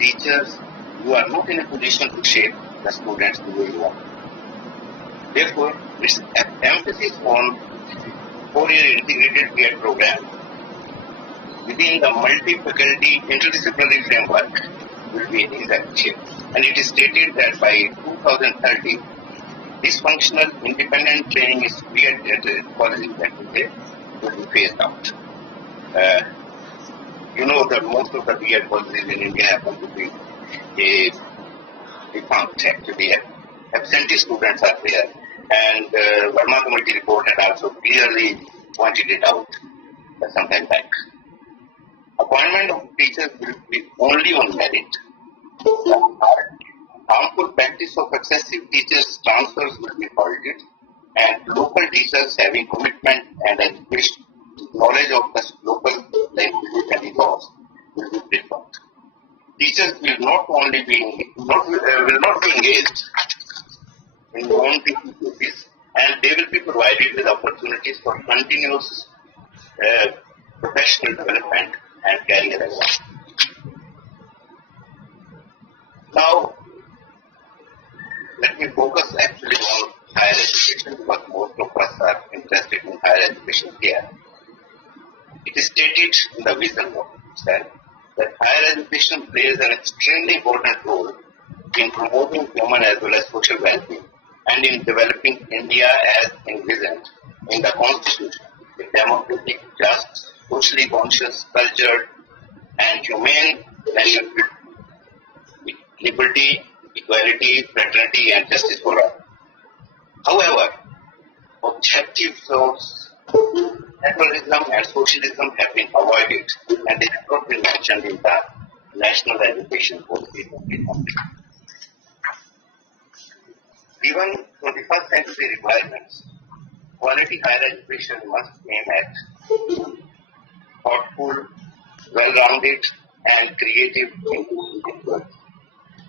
teachers, you are not in a position to shape the students the way you want. Therefore, its emphasis on 4-year integrated BEd program within the multi-faculty interdisciplinary framework will be essential. And it is stated that by 2030, this functional independent training is BEd colleges will be phased out. You know that most of the BEd colleges in India happen to be defunct. Actually, absentee students are there, and Verma Committee report had also clearly pointed it out some time back. Appointment of teachers will be only on merit. Harmful practice of excessive teachers transfers will be halted, and local teachers having commitment and education, knowledge of the local language and laws will be preferred. Teachers will not be engaged in non-teaching duties, and they will be provided with opportunities for continuous professional development and career advancement. Now, let me focus actually on higher education because most of us are interested in higher education here. It is stated in the vision that higher education plays an extremely important role in promoting human as well as social well-being and in developing India as envisioned in the Constitution, a democratic, just, socially conscious, cultured, and humane nation with liberty, equality, fraternity, and justice for all. However, objectives of naturalism and socialism have been avoided, and they have not been mentioned in the National Education Policy 2020. Given 21st century requirements, quality higher education must aim at thoughtful, well-rounded, and creative individuals.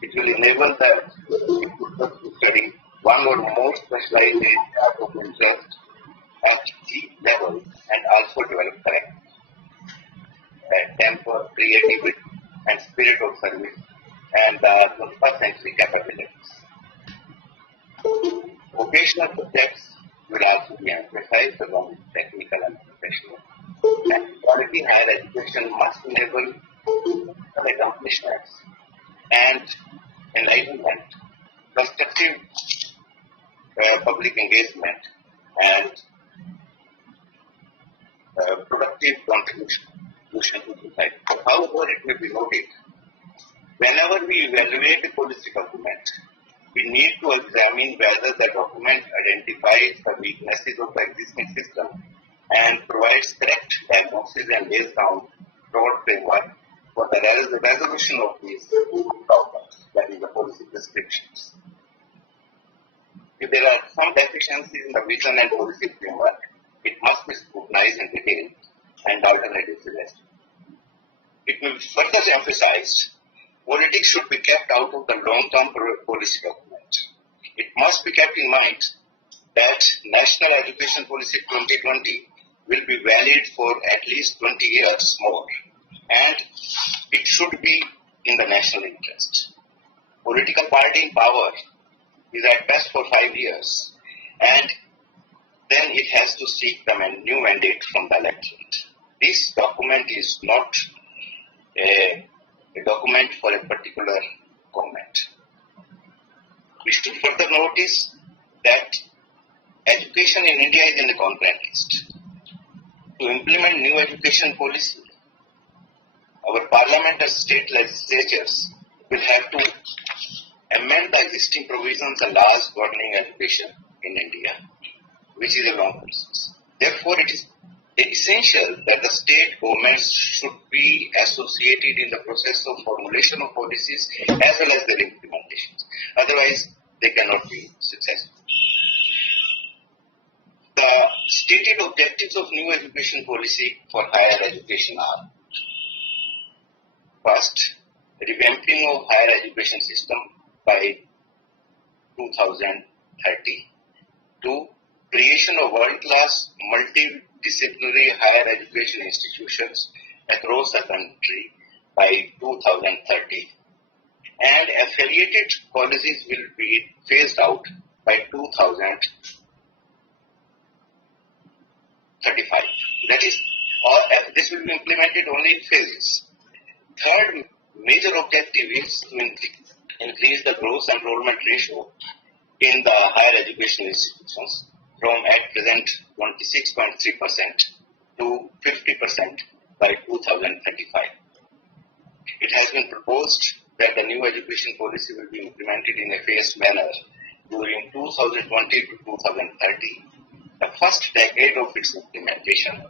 It will enable the individuals to study one or more specialized areas of interest at deep level and also develop temper, creativity, and spirit of service and 21st century capabilities. Vocational subjects will also be emphasized along with technical and professional. And quality higher education must enable accomplishments and enlightenment, constructive public engagement, and productive contribution to society. However, it may be noted, whenever we evaluate a policy document, we need to examine whether the document identifies the weaknesses of the existing system and provides correct diagnosis and lays down broad framework for the resolution of these problems, that is the policy prescriptions. If there are some deficiencies in the vision and policy framework, it must be scrutinized in detail and alternatives suggested. It will be further emphasized politics should be kept out of the long-term policy document. It must be kept in mind that National Education Policy 2020 will be valid for at least 20 years more, and it should be in the national interest. Political party in power is at best for 5 years, and then it has to seek the new mandate from the electorate. This document is not a document for a particular government. We should further notice that education in India is in the concurrent list. To implement new education policy, our parliament and state legislatures will have to amend the existing provisions and laws governing education in India, which is a long process. Therefore, it is essential that the state governments should be associated in the process of formulation of policies as well as their implementations. Otherwise, they cannot be successful. The stated objectives of new education policy for higher education are: first, revamping of higher education system by 2030. 2. Creation of world-class multidisciplinary higher education institutions across the country by 2030. and affiliated colleges will be phased out by 2035. That is, this will be implemented only in phases. Third major objective is to increase the gross enrollment ratio in the higher education institutions from at present 26.3% to 50% by 2035. It has been proposed that the new education policy will be implemented in a phased manner during 2020 to 2030, the first decade of its implementation,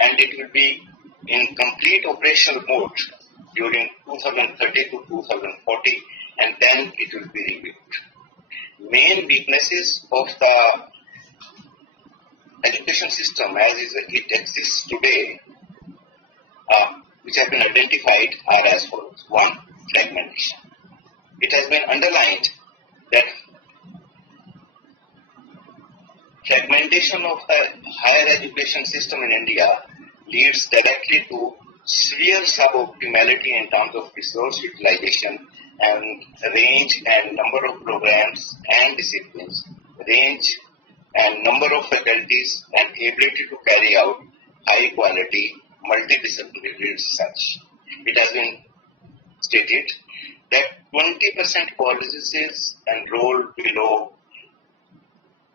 and it will be in complete operational mode during 2030 to 2040, and then it will be reviewed. Main weaknesses of the education system as it exists today, which have been identified, are as follows. 1. Fragmentation. It has been underlined that fragmentation of the higher education system in India leads directly to severe suboptimality in terms of resource utilization and range and number of programs and disciplines, range and number of faculties, and ability to carry out high quality multidisciplinary research. It has been stated that 20% colleges enroll below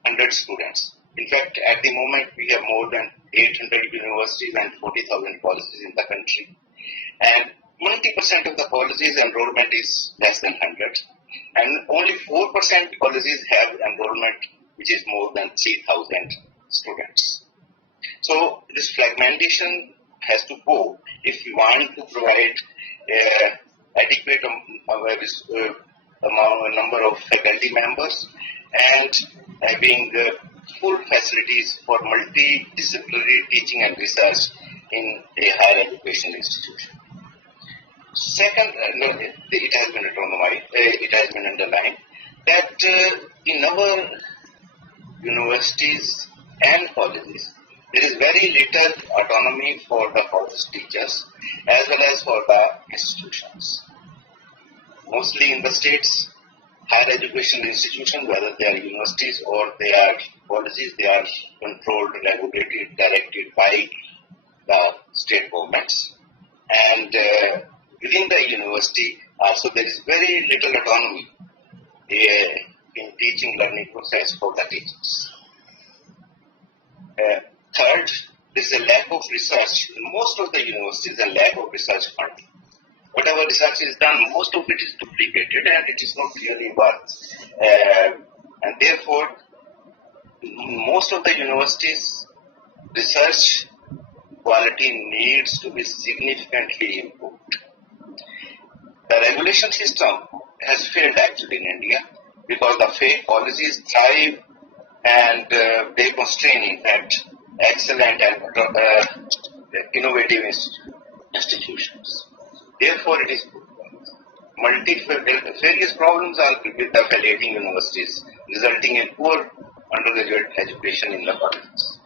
100 students. In fact, at the moment, we have more than 800 universities and 40,000 colleges in the country. And 20% of the colleges enrollment is less than 100. And only 4% colleges have enrollment which is more than 3,000 students. So this fragmentation has to go if we want to provide adequate number of faculty members and having full facilities for multidisciplinary teaching and research in a higher education institution. Second, it has been underlined that in our universities and colleges, there is very little autonomy for the college teachers as well as for the institutions. Mostly in the states, higher education institutions, whether they are universities or they are colleges, they are controlled, regulated, directed by the state governments. And within the university, also there is very little autonomy in teaching learning process for the teachers. Third, there is a lack of research. In most of the universities, a lack of research funding. Whatever research is done, most of it is duplicated and it is not really worth. And therefore, most of the universities, research quality needs to be significantly improved. The regulation system has failed actually in India because the fake colleges thrive and they constrain, in fact, excellent and innovative institutions. Therefore, it is various problems are with the affiliating universities, resulting in poor undergraduate education in the colleges.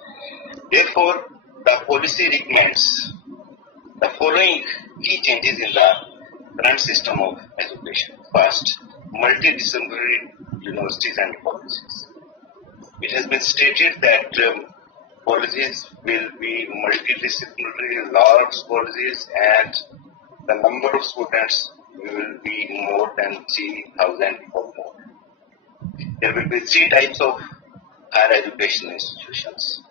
Therefore, the policy recommends the following key changes in the current system of education. First, multidisciplinary universities and colleges. It has been stated that colleges will be multidisciplinary, large colleges, and the number of students will be more than 3,000 or more. There will be 3 types of higher education institutions.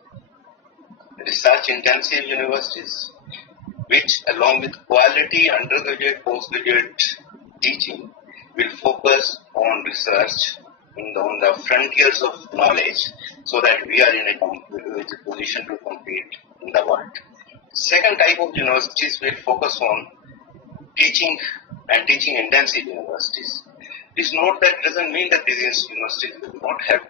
Research-intensive universities, which along with quality undergraduate, postgraduate teaching, will focus on research on the frontiers of knowledge so that we are in a position to compete in the world. Second type of universities will focus on teaching and teaching intensive universities. This note that doesn't mean that these universities will not have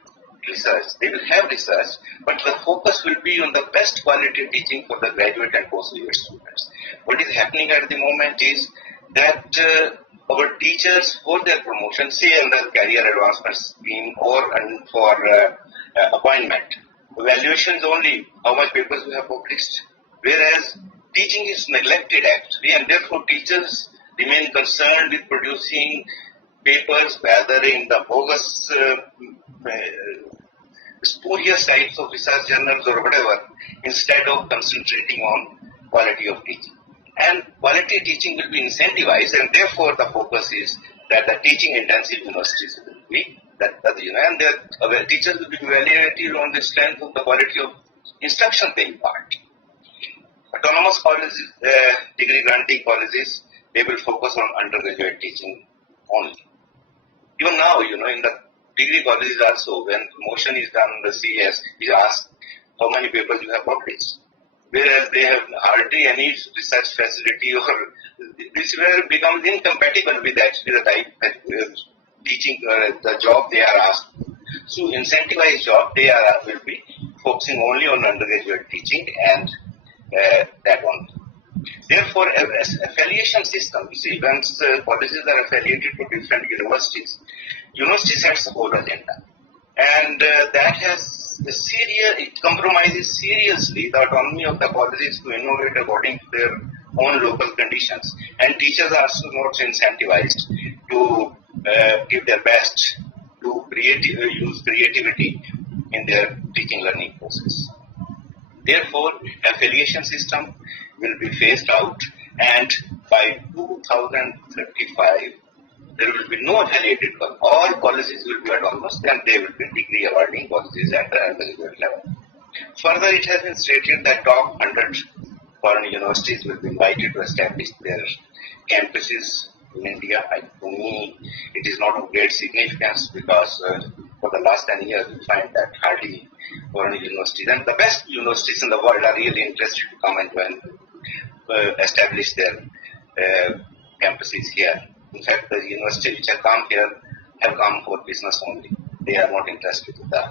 research. They will have research, but the focus will be on the best quality teaching for the graduate and postgraduate students. What is happening at the moment is that our teachers, for their promotion, say under career advancement scheme or for appointment, evaluations only how much papers we have published, whereas teaching is neglected actually, and therefore teachers remain concerned with producing papers, whether in the bogus, spurious types of research journals or whatever, instead of concentrating on quality of teaching. And quality teaching will be incentivized, and therefore the focus is that the teaching intensive universities will be and the teachers will be evaluated on the strength of the quality of instruction they impart. Autonomous colleges, degree granting colleges, they will focus on undergraduate teaching only. Even now, in the degree colleges also, when promotion is done, the CS is asked how many papers you have published. Whereas they have hardly any research facility, or this becomes incompatible with actually the type of teaching, the job they are asked. So incentivized job, they will be focusing only on undergraduate teaching and that one. Therefore, affiliation system, you see, when colleges are affiliated to different university sets a whole agenda. And that has it compromises seriously the autonomy of the colleges to innovate according to their own local conditions. And teachers are also not incentivized to give their best to use creativity in their teaching learning process. Therefore, affiliation system will be phased out, and by 2035, there will be no affiliated college. All colleges will be autonomous, and they will be degree awarding colleges at the undergraduate level. Further, it has been stated that top 100 foreign universities will be invited to establish their campuses in India. To me, it is not of great significance because for the last 10 years, we find that hardly foreign universities and the best universities in the world are really interested to come and establish their campuses here. In fact, the universities which have come here have come for business only. They are not interested in the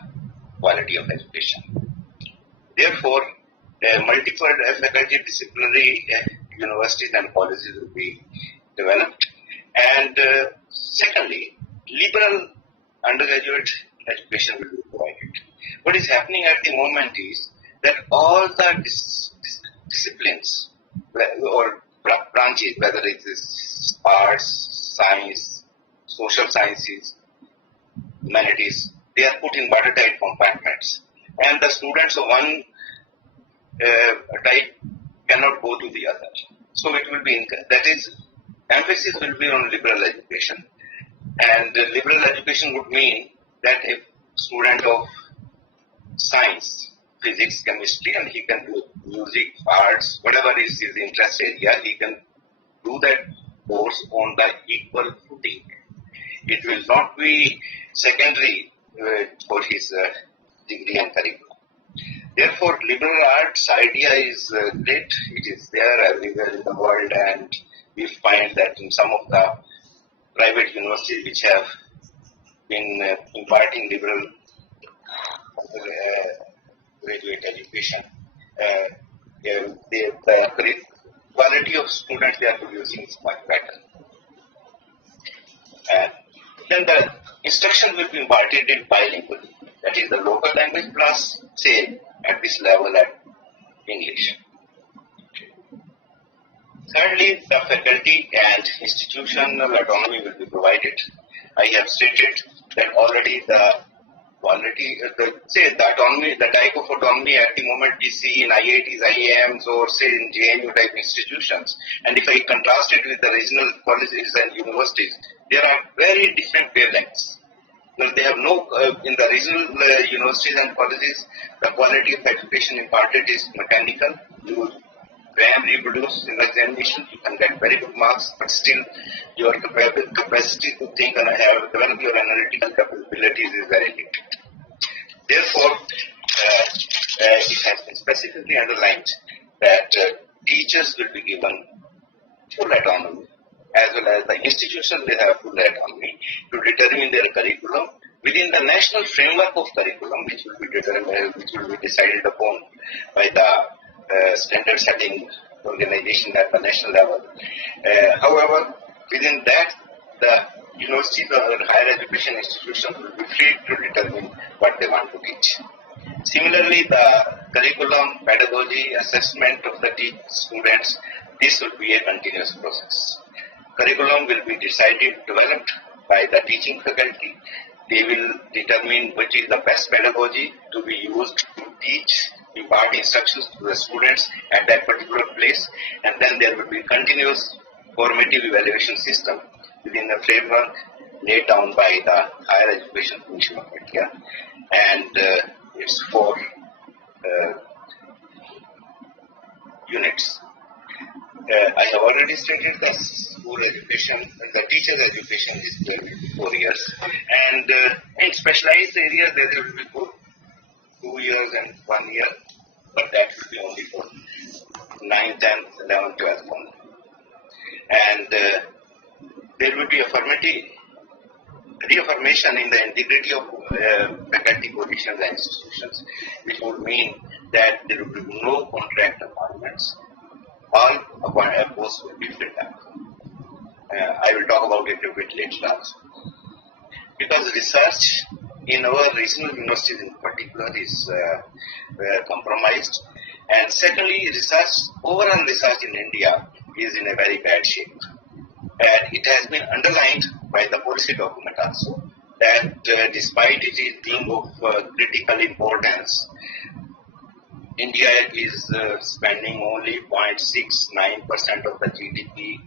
quality of education. Therefore, multiple faculty disciplinary universities and colleges will be developed. And secondly, liberal undergraduate education will be provided. What is happening at the moment is that all the disciplines or branches, whether it is arts, science, social sciences, humanities, they are put in watertight compartments. And the students of one type cannot go to the other. So it will be, that is, emphasis will be on liberal education. And liberal education would mean that a student of science, physics, chemistry, and he can do music, arts, whatever is his interest area, he can do that course on the equal footing. It will not be secondary for his degree and curriculum. Therefore, liberal arts idea is great. It is there everywhere in the world, and we find that in some of the private universities which have been imparting liberal graduate education, the quality of students they are producing is much better. Then the instruction will be imparted in bilingual, that is the local language plus, say, at this level at English. Thirdly, the faculty and institutional autonomy will be provided. I have stated that already the quality, the autonomy, the type of autonomy at the moment we see in IITs, IIMs, or say in JNU type institutions. And if I contrast it with the regional colleges and universities, there are very different wavelengths. Well, they have no, in the regional universities and colleges, the quality of education imparted is mechanical. You cram, reproduce in the examination, you can get very good marks, but still your capacity to think and have develop your analytical capabilities is very limited. Therefore, it has been specifically underlined that teachers will be given full autonomy, as well as the institutions will have full autonomy to determine their curriculum within the national framework of curriculum, which will be decided upon by the standard setting organization at the national level. However, within that, the universities or higher education institutions will be free to determine what they want to teach. Similarly, the curriculum, pedagogy, assessment of the students, this will be a continuous process. Curriculum will be decided, developed by the teaching faculty. They will determine which is the best pedagogy to be used to teach, impart instructions to the students at that particular place, and then there will be continuous formative evaluation system within the framework laid down by the Higher Education Commission of India, and it's 4 units. I have already stated the school education, the teacher's education is 4 years, and in specialized areas there will be 2 years and 1 year, but that will be only for 9th, 10th, 11th, 12th only. And there will be reaffirmation in the integrity of faculty positions and institutions, which would mean that there will be no contract appointments. All posts will be filled up. I will talk about it a bit later also. Because research in our regional universities in particular is compromised, and secondly, overall research in India is in a very bad shape. And it has been underlined by the policy document also that despite it being of critical importance, India is spending only 0.69% of the GDP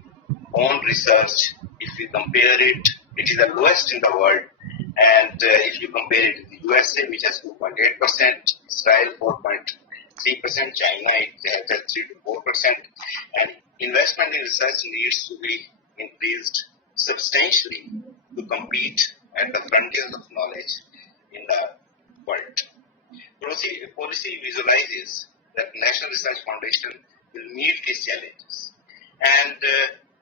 on research. If you compare it, it is the lowest in the world. And if you compare it to the USA, which has 2.8%, Israel 4.3%, China it has 3 to 4%. And investment in research needs to be increased substantially to compete at the frontiers of knowledge in the world. Policy visualizes that National Research Foundation will meet these challenges, and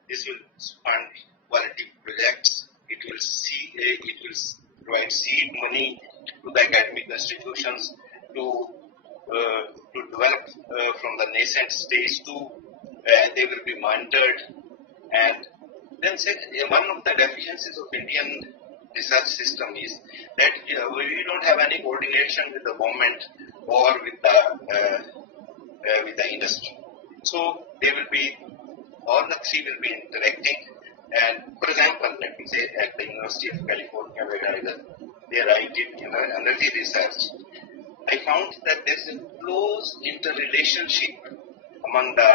this will fund quality projects. It will provide seed money to the academic institutions to develop from the nascent stage to they will be monitored. And then one of the deficiencies of Indian research system is that we don't have any coordination with the government or with the industry. So they will be, all the three will be interacting. And for example, let me say at the University of California, where I did energy research, I found that there is a close interrelationship among the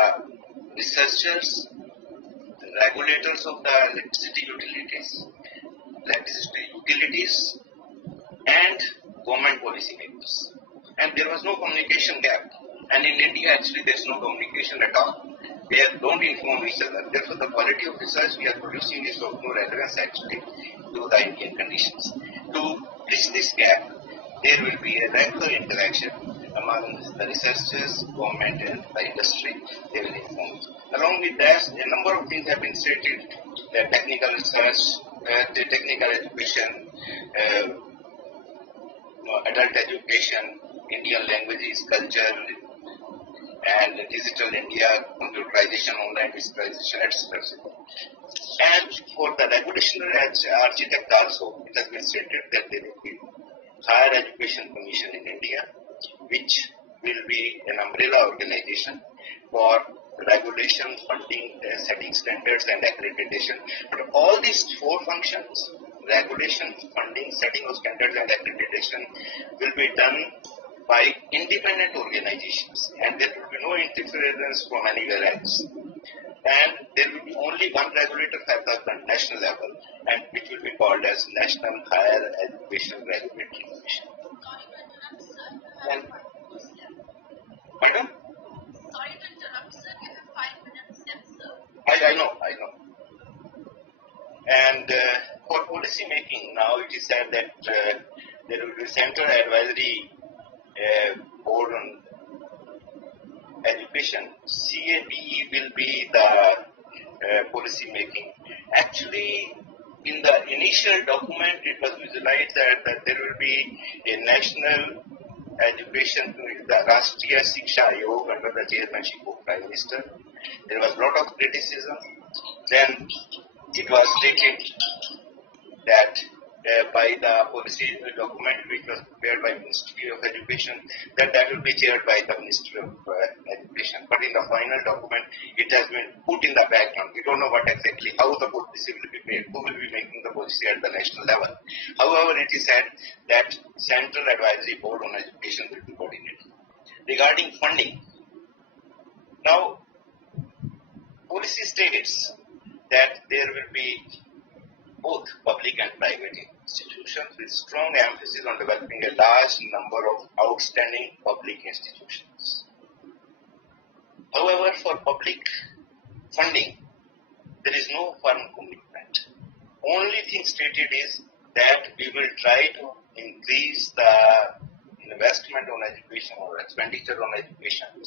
researchers, the regulators of the electricity utilities, and government policy makers. And there was no communication gap. And in India, actually, there is no communication at all. They don't inform each other. Therefore, the quality of research we are producing is of no relevance actually to the Indian conditions. To bridge this gap, there will be a regular interaction among the researchers, government, and the industry. They will inform. Along with that, a number of things have been stated: technical research, the technical education, adult education, Indian languages, culture, and digital India, computerization, online digitalization, etc. And for the regulatory architect also, it has been stated that there will be Higher Education Commission in India, which will be an umbrella organization for regulation, funding, setting standards, and accreditation. But all these 4 functions, regulation, funding, setting of standards, and accreditation, will be done by independent organizations, and there will be no interference from anywhere else. And there will be only one regulator at the national level, and which will be called as National Higher Education Regulatory Commission. And, madam? Sorry to interrupt, sir. You have 5 minutes left, sir. I know. And for policy making, now it is said that there will be Central Advisory Board on Education. CABE will be the policy making. Actually, in the initial document, it was visualized that there will be a national education, the Rashtriya Shiksha Ayog under the chairmanship of Prime Minister. There was a lot of criticism. Then it was stated that by the policy document which was prepared by Ministry of Education, that will be chaired by the Ministry of Education. But in the final document, it has been put in the background. We don't know what exactly, how the policy will be made, who will be making the policy at the national level. However, it is said that Central Advisory Board on Education will be coordinated. Regarding funding, now policy states that there will be both public and private institutions with strong emphasis on developing a large number of outstanding public institutions. However, for public funding, there is no firm commitment. Only thing stated is that we will try to increase the investment on education or expenditure on education to 6%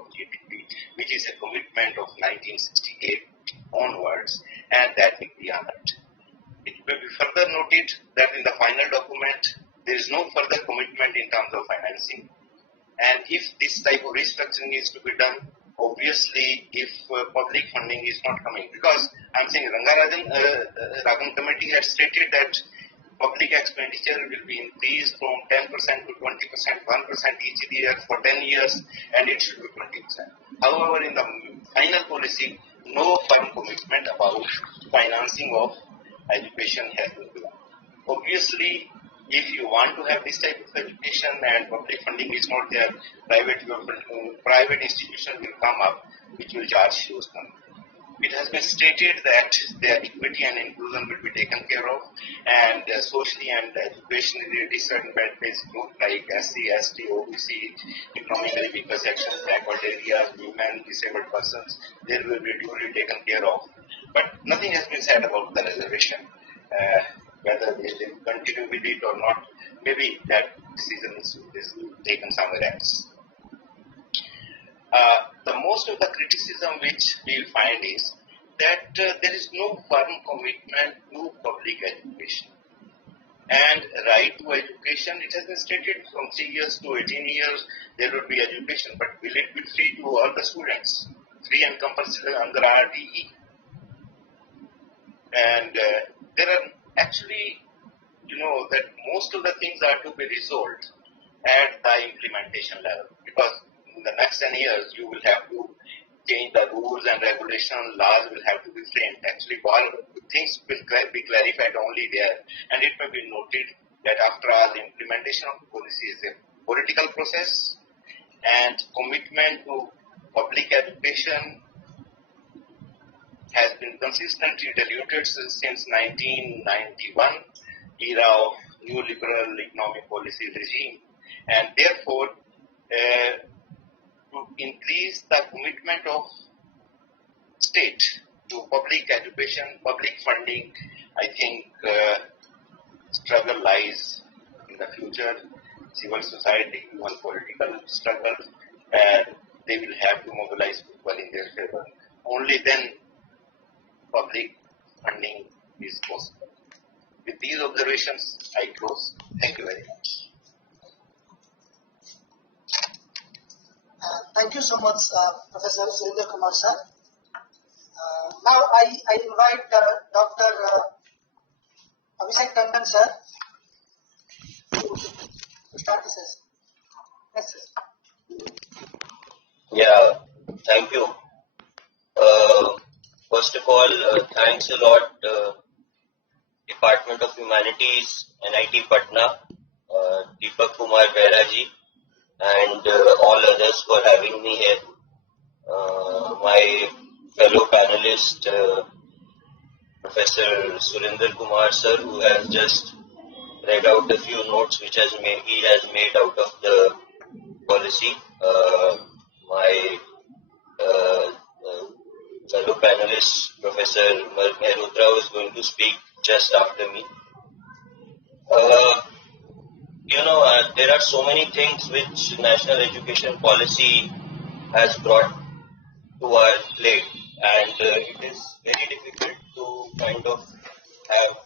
of GDP, which is a commitment of 1968 onwards, and that will be honored. It may be further noted that in the final document, there is no further commitment in terms of financing. And if this type of restructuring is to be done, obviously, if public funding is not coming, because I'm saying Rangarajan Committee had stated that public expenditure will be increased from 10% to 20%, 1% each year for 10 years, and it should be 20%. However, in the final policy, no firm commitment about financing of education has been given. Obviously, if you want to have this type of education and public funding is not there, private institution will come up which will charge huge money. It has been stated that their equity and inclusion will be taken care of, and socially and educationally disadvantaged groups like SC, ST, OBC, economically weaker sections, backward areas, women, disabled persons, they will be duly taken care of. But nothing has been said about the reservation, whether they will continue with it or not. Maybe that decision is taken somewhere else. The most of the criticism which we find is that there is no firm commitment to public education. And right to education, it has been stated from 3 years to 18 years, there will be education, but will it be free to all the students? Free and compulsory under RDE. And there are actually, that most of the things are to be resolved at the implementation level, because in the next 10 years, you will have to change the rules and regulations, laws will have to be framed. Actually, all things will be clarified only there. And it may be noted that after all, the implementation of the policy is a political process, and commitment to public education has been consistently diluted since 1991, era of new liberal economic policy regime. And therefore, to increase the commitment of state to public education, public funding, I think struggle lies in the future. Civil society, even political struggle, they will have to mobilize people in their favor. Only then public funding is possible. With these observations, I close. Thank you very much. Thank you so much, Professor Surendra Kumar sir. Now I invite Dr. Abhishek Tandon sir to start the session. Yes, sir. Yeah, thank you. First of all, thanks a lot, Department of Humanities, NIT Patna, Deepak Kumar Behra-ji, and all others for having me here. My fellow panelist, Professor Surendra Kumar sir, who has just read out a few notes which he has made out of the policy. My fellow panelist, Professor Mehrotra, is going to speak just after me. There are so many things which national education policy has brought to our plate, and it is very difficult to kind of have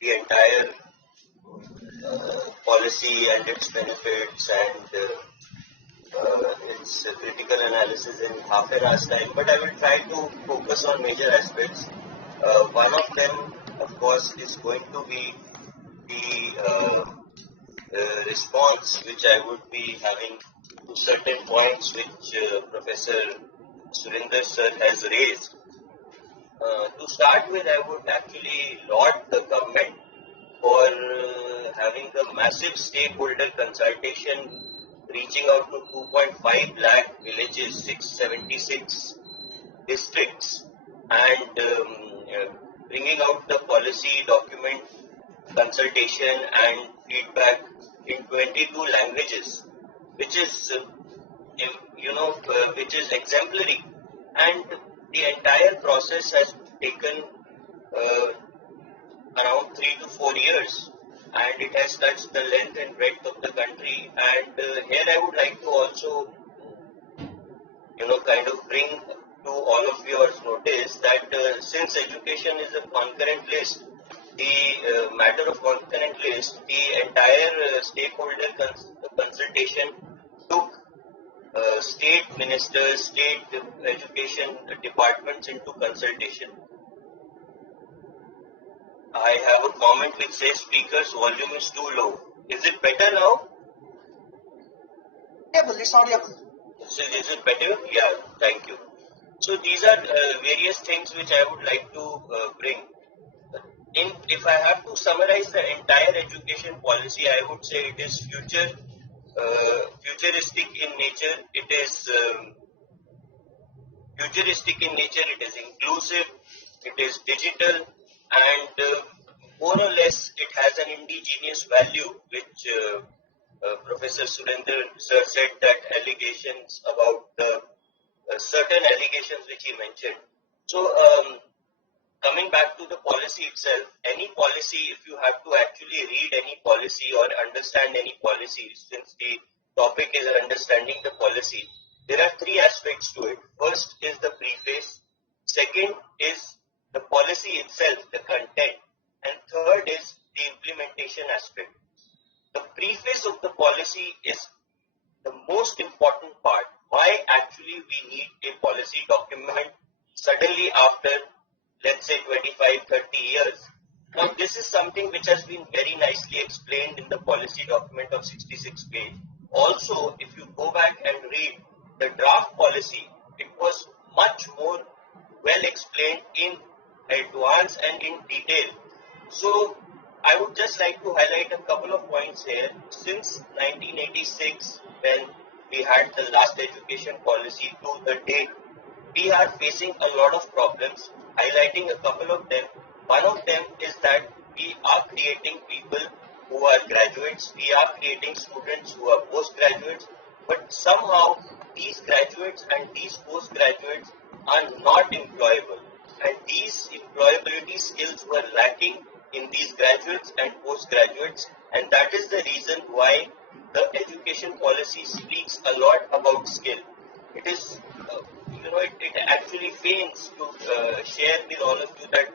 the entire policy and its benefits and its critical analysis in half an hour's time, but I will try to focus on major aspects. One of them, of course, is going to be the response which I would be having to certain points which Professor Surinder sir has raised. To start with, I would actually laud the government for having a massive stakeholder consultation reaching out to 2.5 lakh villages, 676 districts, and bringing out the policy document consultation and feedback in 22 languages, which is which is exemplary, and the entire process has taken around 3 to 4 years, and it has touched the length and breadth of the country. And here I would like to also kind of bring to all of your notice that since education is a concurrent list, the matter of concurrent list, the entire stakeholder consultation took state ministers, state education departments into consultation. I have a comment which says speaker's volume is too low. Is it better now? Audible, it's audible. So is it better? Yeah, thank you. So these are various things which I would like to bring. If I have to summarize the entire education policy, I would say it is futuristic in nature. It is futuristic in nature. It is inclusive. It is digital, and more or less it has an indigenous value, which Professor Surinder sir said that allegations about certain allegations which he mentioned. So coming back to the policy itself, any policy, if you have to actually read any policy or understand any policy, since the topic is understanding the policy, there are three aspects to it. First is the preface, second is the policy itself, the content, and third is the implementation aspect. The preface of the policy is the most important part. Why actually we need a policy document suddenly after, let's say, 25, 30 years. Now, this is something which has been very nicely explained in the policy document of 66 pages. Also, if you go back and read the draft policy, it was much more well explained in advance and in detail. So, I would just like to highlight a couple of points here. Since 1986, when we had the last education policy to the date, we are facing a lot of problems. Highlighting a couple of them. One of them is that we are creating people who are graduates, we are creating students who are postgraduates, but somehow these graduates and these postgraduates are not employable. And these employability skills were lacking in these graduates and postgraduates, and that is the reason why the education policy speaks a lot about skill. It is, it actually feigns to share with all of you that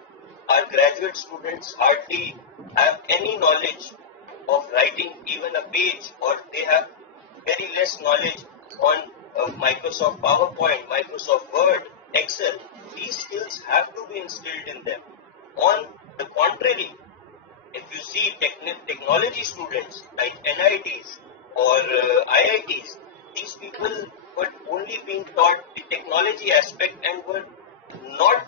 our graduate students hardly have any knowledge of writing even a page, or they have very less knowledge on Microsoft PowerPoint, Microsoft Word, Excel. These skills have to be instilled in them. On the contrary, if you see technology students like NITs or IITs, these people were only being taught the technology aspect and were not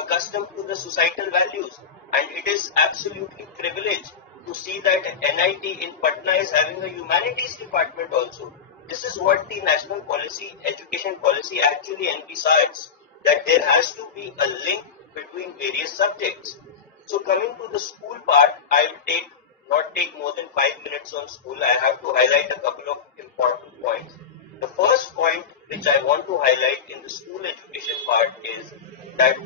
accustomed to the societal values. And it is absolutely privileged to see that NIT in Patna is having a humanities department also. This is what the national policy, education policy actually envisages, that there has to be a link between various subjects. So coming to the school part, I will not take more than 5 minutes on school. I have to highlight a couple of important points. The first point which I want to highlight in the school education part is that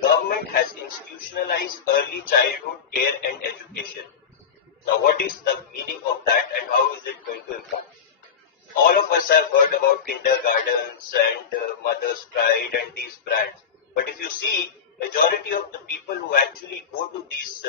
government has institutionalized early childhood care and education. Now, what is the meaning of that and how is it going to impact? All of us have heard about kindergartens and Mother's Pride and these brands. But if you see, majority of the people who actually go to these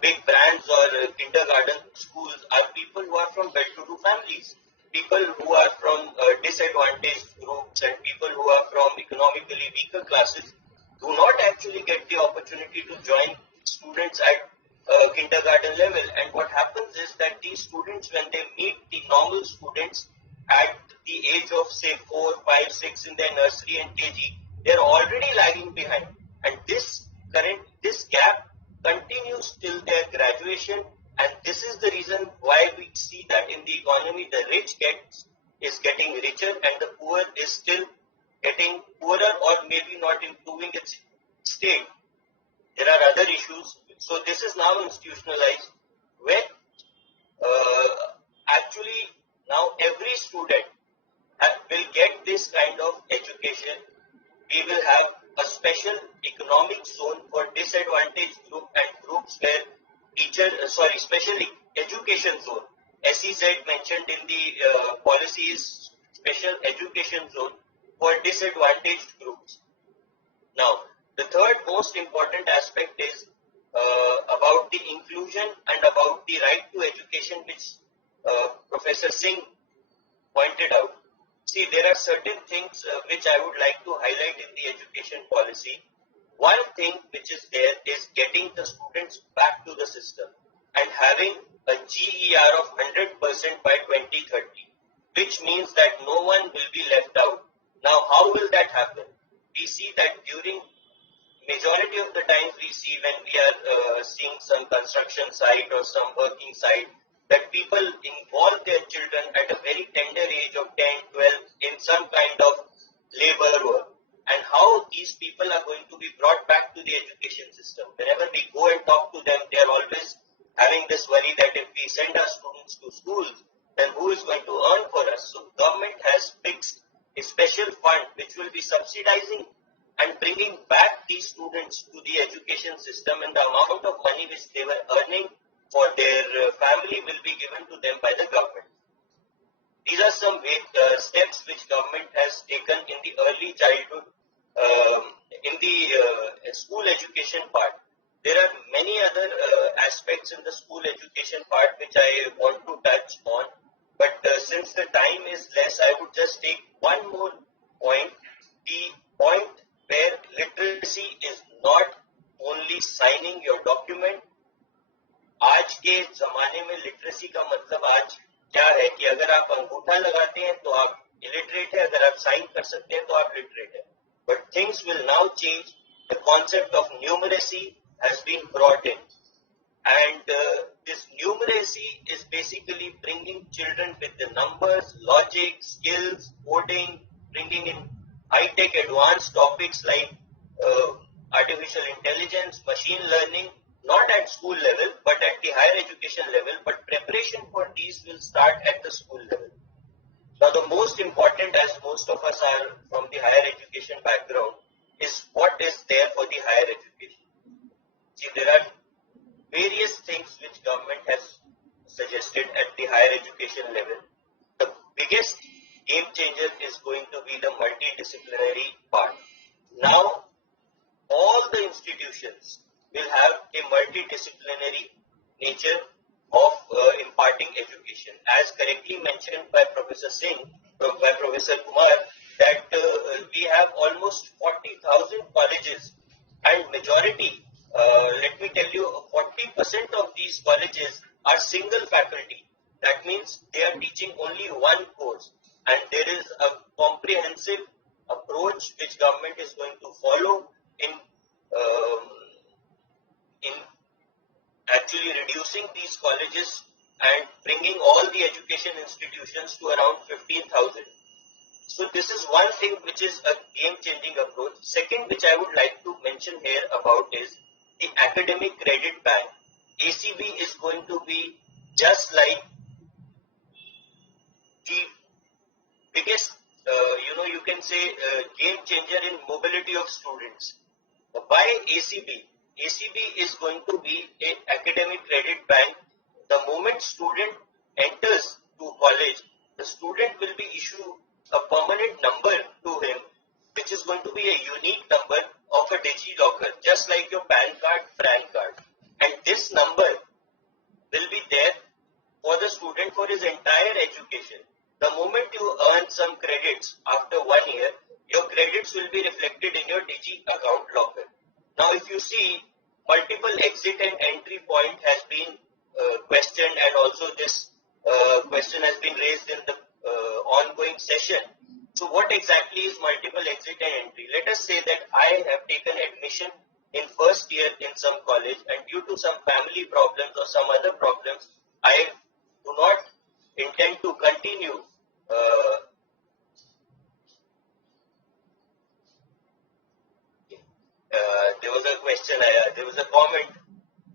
big brands or kindergarten schools are people who are from well-to-do families, people who are from disadvantaged groups, and people who are from economically weaker classes do not actually get the opportunity to join students at kindergarten level. And what happens is that these students, when they meet the normal students at the age of say 4, 5, 6 in their nursery and KG, they are already lagging behind. And this gap continues till their graduation, and this is the reason why we see that in the economy the rich is getting richer and the poor is still getting poorer or maybe not improving its state. There are other issues. So this is now institutionalized where actually now every student will get this kind of education. We will have a special economic zone for disadvantaged group and groups where special education zone. SEZ mentioned in the policy is special education zone for disadvantaged groups. Now, the third most important aspect is about the inclusion and about the right to education, which Professor Singh pointed out. See, there are certain things which I would like to highlight in the education policy. One thing which is there is getting the students back to the system and having a GER of 100% by 2030, which means that no one will be left out. Now, how will that happen? We see that during majority of the times we see when we are seeing some construction site or some working site, that people involve their children at a very tender age of 10, 12 in some kind of labor work. And how these people are going to be brought back to the education system. Whenever we go and talk to them, they are always having this worry that if we send our students to school, then who is going to earn for us? So government has fixed a special fund which will be subsidizing and bringing back these students to the education system, and the amount of money which they were earning for their family will be given to them by the government. These are some steps which government has taken in the early childhood, in the school education part. There are many other aspects in the school education part which I want to touch on, but since the time is less, I would just take one more point, the point where literacy is not only signing your document. आज के जमाने में literacy का मतलब आज क्या है कि अगर आप अंगूठा लगाते हैं तो आप इलिटरेट है, अगर आप साइन कर सकते हैं तो आप लिटरेट है. But things will now change. The concept of numeracy has been brought in, and this numeracy is basically bringing children with the numbers, logic, skills, coding, bringing in high-tech advanced topics like artificial intelligence, machine learning, not at school level, but at the higher education level, but preparation for these will start at the school level. Now, the most important, as most of us are from the higher education background, is what is there for the higher education. See, there are various things which government has suggested at the higher education level. The biggest game changer is going to be the multidisciplinary part. Now, all the institutions will have a multidisciplinary nature of imparting education. As correctly mentioned by Professor Singh, by Professor Kumar, that we have almost 40,000 colleges, and majority, let me tell you, 40% of these colleges are single faculty. That means they are teaching only one course, and there is a comprehensive approach which government is going to follow in actually reducing these colleges and bringing all the education institutions to around 15,000. So this is one thing which is a game-changing approach. Second, which I would like to mention here about is the academic credit bank. ACB is going to be just like the biggest, you can say game changer in mobility of students. Why ACB? ACB is going to be an academic credit bank. The moment student enters to college, the student will be issued a permanent number to him, which is going to be a unique number of a DigiLocker, just like your PAN card, FRAN card. And this number will be there for the student for his entire education. The moment you earn some credits after 1 year, your credits will be reflected in your Digi account locker. Now, if you see, multiple exit and entry point has also this question has been raised in the ongoing session. So what exactly is multiple exit and entry? Let us say that I have taken admission in first year in some college, and due to some family problems or some other problems, I do not intend to continue. There was a question, there was a comment.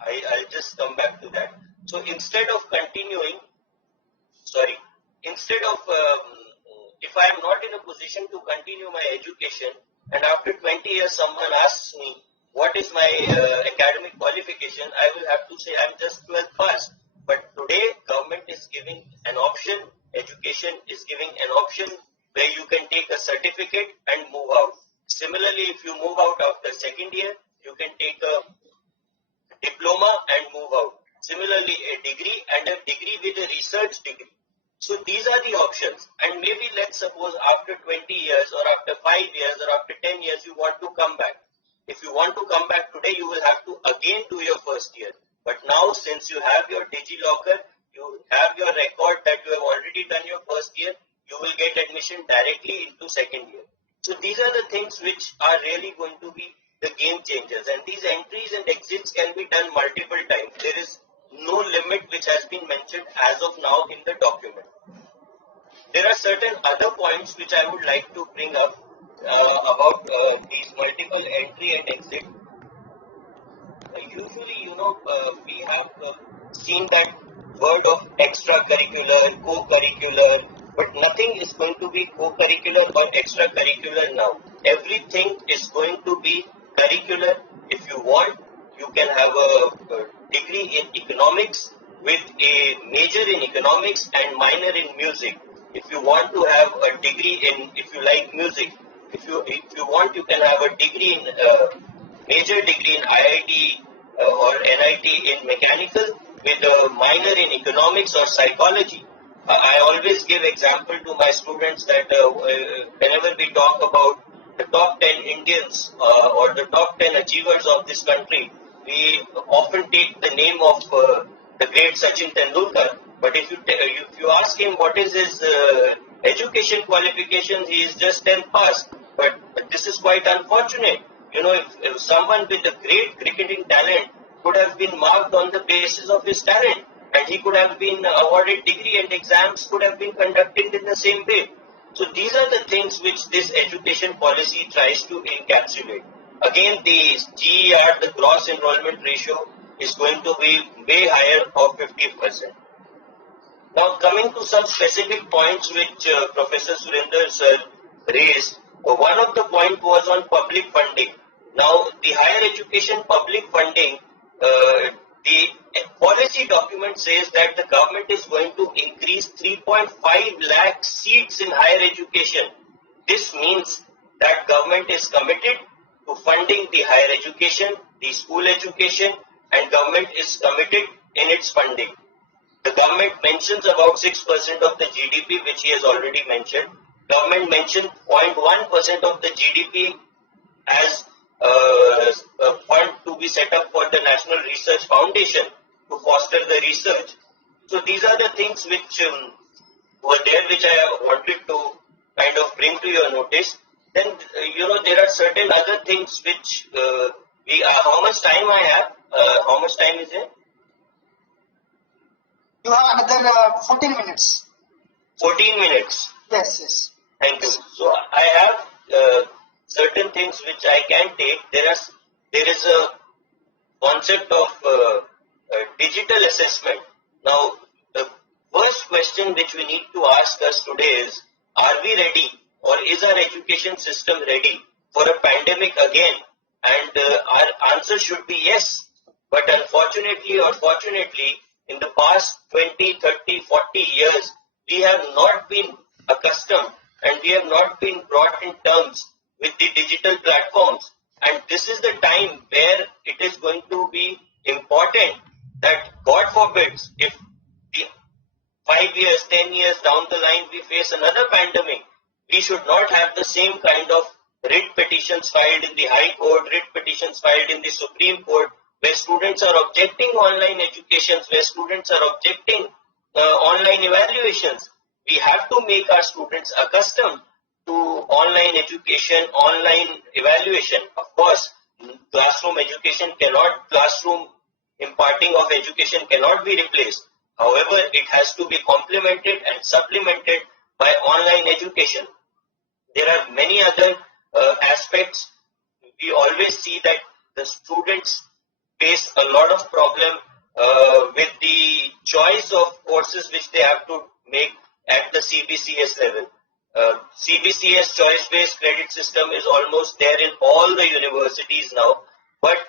I'll just come back to that. So instead of continuing, instead of if I am not in a position to continue my education, and after 20 years someone asks me what is my academic qualification, I will have to say I'm just 12th pass. But today government is giving an option, education is giving an option where you can take a certificate and move out. Similarly, if you move out after second year, you can take a diploma and move out. Similarly, a degree and a degree with a research degree. So these are the options. And maybe let's suppose after 20 years or after 5 years or after 10 years, you want to come back. If you want to come back today, you will have to again do your first year. But now, since you have your DigiLocker, you have your record that you have already done your first year, you will get admission directly into second year. So these are the things which are really going to be the game changers. And these entries and exits can be done multiple times. There is no limit which has been mentioned as of now in the document. There are certain other points which I would like to bring up about these multiple entry and exit. Usually, we have seen that word of extracurricular, co-curricular, but nothing is going to be co-curricular or extracurricular now. Everything is going to be curricular. If you want, you can have a degree in economics with a major in economics and minor in music. If you want to have a degree in, if you like music, if you want, you can have a degree in major degree in IIT or NIT in mechanical with a minor in economics or psychology. I always give example to my students that whenever we talk about the top 10 Indians or the top 10 achievers of this country, we often take the name of the great Sachin Tendulkar. But if you ask him what is his education qualifications, he is just 10th pass. But this is quite unfortunate. If someone with a great cricketing talent could have been marked on the basis of his talent, and he could have been awarded degree and exams could have been conducted in the same way. So these are the things which this education policy tries to encapsulate. Again, the GER, the gross enrollment ratio, is going to be way higher of 50%. Now coming to some specific points which Professor Surinder sir raised, one of the point was on public funding. Now the higher education public funding, the policy document says that the government is going to increase 3.5 lakh seats in higher education. This means that government is committed to funding the higher education, the school education, and government is committed in its funding. The government mentions about 6% of the GDP, which he has already mentioned. Government mentioned 0.1% of the GDP as a fund to be set up for the National Research Foundation to foster the research. So these are the things which were there, which I wanted to kind of bring to your notice. Then, there are certain other things which how much time I have? How much time is it? You have another 14 minutes. 14 minutes. Yes. Thank you. So I have certain things which I can take. There is a concept of digital assessment. Now, the first question which we need to ask us today is, are we ready, or is our education system ready for a pandemic again? And our answer should be yes. But unfortunately or fortunately, in the past 20, 30, 40 years, we have not been accustomed and we have not been brought in terms with the digital platforms. And this is the time where it is going to be important that, God forbids, if the 5 years, 10 years down the line we face another pandemic, we should not have the same kind of writ petitions filed in the High Court, writ petitions filed in the Supreme Court where students are objecting online educations, where students are objecting online evaluations. We have to make our students accustomed to online education, online evaluation. Of course, classroom imparting of education cannot be replaced. However, it has to be complemented and supplemented by online education. There are many other aspects. We always see that the students face a lot of problem with the choice of courses which they have to make at the CBCS level. CBCS choice-based credit system is almost there in all the universities now. But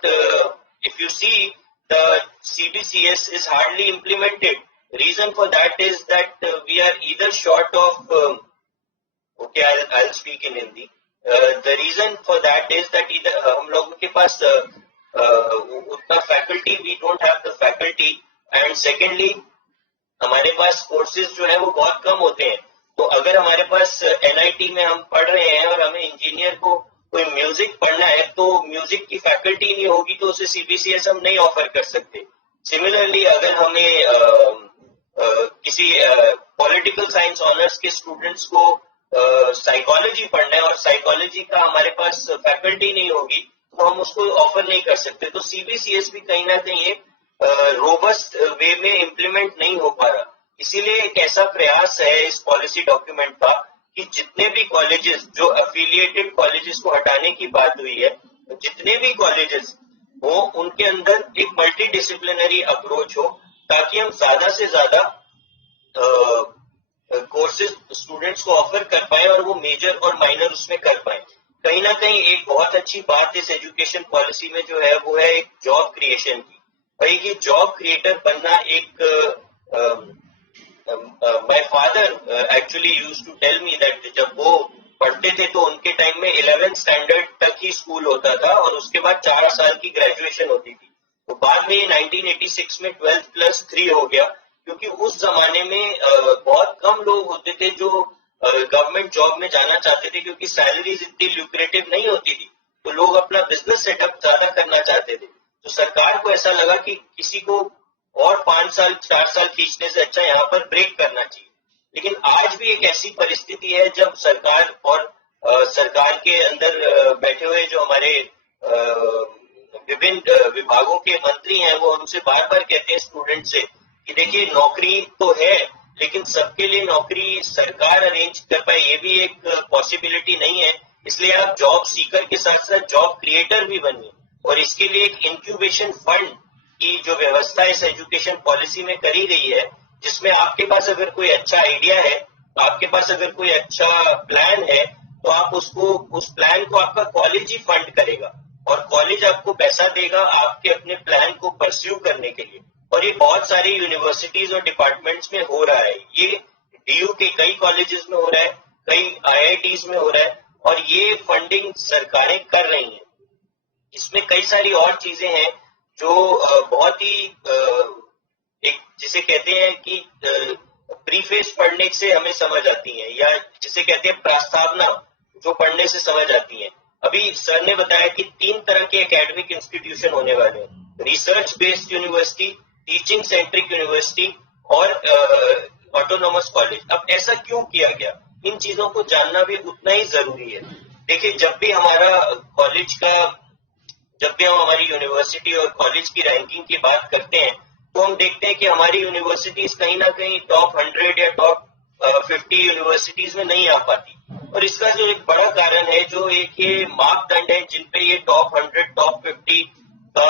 if you see, the CBCS is hardly implemented. Reason for that is that we are either short of I'll speak in Hindi. The reason for that is that either हम लोगों के पास उतना faculty, we don't have the faculty, and secondly हमारे पास courses जो है वो बहुत कम होते हैं. तो अगर हमारे पास NIT में हम पढ़ रहे हैं और हमें इंजीनियर को कोई म्यूजिक पढ़ना है तो म्यूजिक की फैकल्टी नहीं होगी तो उसे CBCS हम नहीं ऑफर कर सकते. सिमिलरली अगर हमें किसी पॉलिटिकल साइंस ऑनर्स के स्टूडेंट्स को साइकोलॉजी पढ़ना है और साइकोलॉजी का हमारे पास फैकल्टी नहीं होगी तो हम उसको ऑफर नहीं कर सकते. तो CBCS भी कहीं ना कहीं एक रोबस्ट वे में इम्प्लीमेंट नहीं हो पा रहा. इसीलिए एक ऐसा प्रयास है इस पॉलिसी डॉक्यूमेंट का कि जितने भी कॉलेजेस जो एफिलिएटेड कॉलेजेस को हटाने की बात हुई है, जितने भी कॉलेजेस हो उनके अंदर एक मल्टी डिसिप्लिनरी अप्रोच हो ताकि हम ज्यादा से ज्यादा कोर्सेज स्टूडेंट्स को ऑफर कर पाए और वो मेजर और माइनर उसमें कर पाए. कहीं ना कहीं एक बहुत अच्छी बात इस एजुकेशन पॉलिसी में जो है वो है एक जॉब क्रिएशन की. भाई ये जॉब क्रिएटर बनना एक my father actually used to tell me that जब वो पढ़ते थे तो उनके टाइम में 11th स्टैंडर्ड तक ही स्कूल होता था और उसके बाद 4 साल की ग्रेजुएशन होती थी. तो बाद में 1986 में 12+3 हो गया क्योंकि उस जमाने में बहुत कम लोग होते थे जो गवर्नमेंट जॉब में जाना चाहते थे क्योंकि सैलरीज इतनी ल्यूक्रेटिव नहीं होती थी. तो लोग अपना बिजनेस सेटअप ज्यादा करना चाहते थे. तो सरकार को ऐसा लगा कि किसी को और 5 साल 4 साल खींचने से अच्छा यहाँ पर ब्रेक करना चाहिए. लेकिन आज भी एक ऐसी परिस्थिति है जब सरकार और सरकार के अंदर बैठे हुए जो हमारे विभिन्न विभागों के मंत्री हैं वो हमसे बार बार कहते हैं स्टूडेंट से कि देखिए नौकरी तो है लेकिन सबके लिए नौकरी सरकार अरेंज कर पाए ये भी एक पॉसिबिलिटी नहीं है. इसलिए आप जॉब सीकर के साथ साथ जॉब क्रिएटर भी बनिए और इसके लिए एक इंक्यूबेशन फंड की जो व्यवस्था इस एजुकेशन पॉलिसी में करी गई है जिसमें आपके पास अगर कोई अच्छा आइडिया है, आपके पास अगर कोई अच्छा प्लान है तो आप उसको उस प्लान को आपका कॉलेज ही फंड करेगा और कॉलेज आपको पैसा देगा आपके अपने प्लान को परस्यू करने के लिए. और ये बहुत सारी यूनिवर्सिटीज और डिपार्टमेंट्स में हो रहा है. ये DU के कई कॉलेजेस में हो रहा है, कई IITs में हो रहा है और ये फंडिंग सरकारें कर रही हैं. इसमें कई सारी और चीजें हैं जो बहुत ही एक जिसे कहते हैं कि प्रीफेस पढ़ने से हमें समझ आती हैं या जिसे कहते हैं प्रस्तावना जो पढ़ने से समझ आती हैं. अभी सर ने बताया कि 3 तरह के एकेडमिक इंस्टीट्यूशन होने वाले हैं, research based university, teaching centric university और ऑटोनोमस कॉलेज. अब ऐसा क्यों किया गया, इन चीजों को जानना भी उतना ही जरूरी है. देखिए जब भी हम हमारी यूनिवर्सिटी और कॉलेज की रैंकिंग की बात करते हैं तो हम देखते हैं कि हमारी यूनिवर्सिटीज कहीं ना कहीं टॉप 100 या टॉप 50 यूनिवर्सिटीज में नहीं आ पाती. और इसका जो एक बड़ा कारण है, जो एक ये मापदंड है जिन पे ये टॉप 100 टॉप 50 का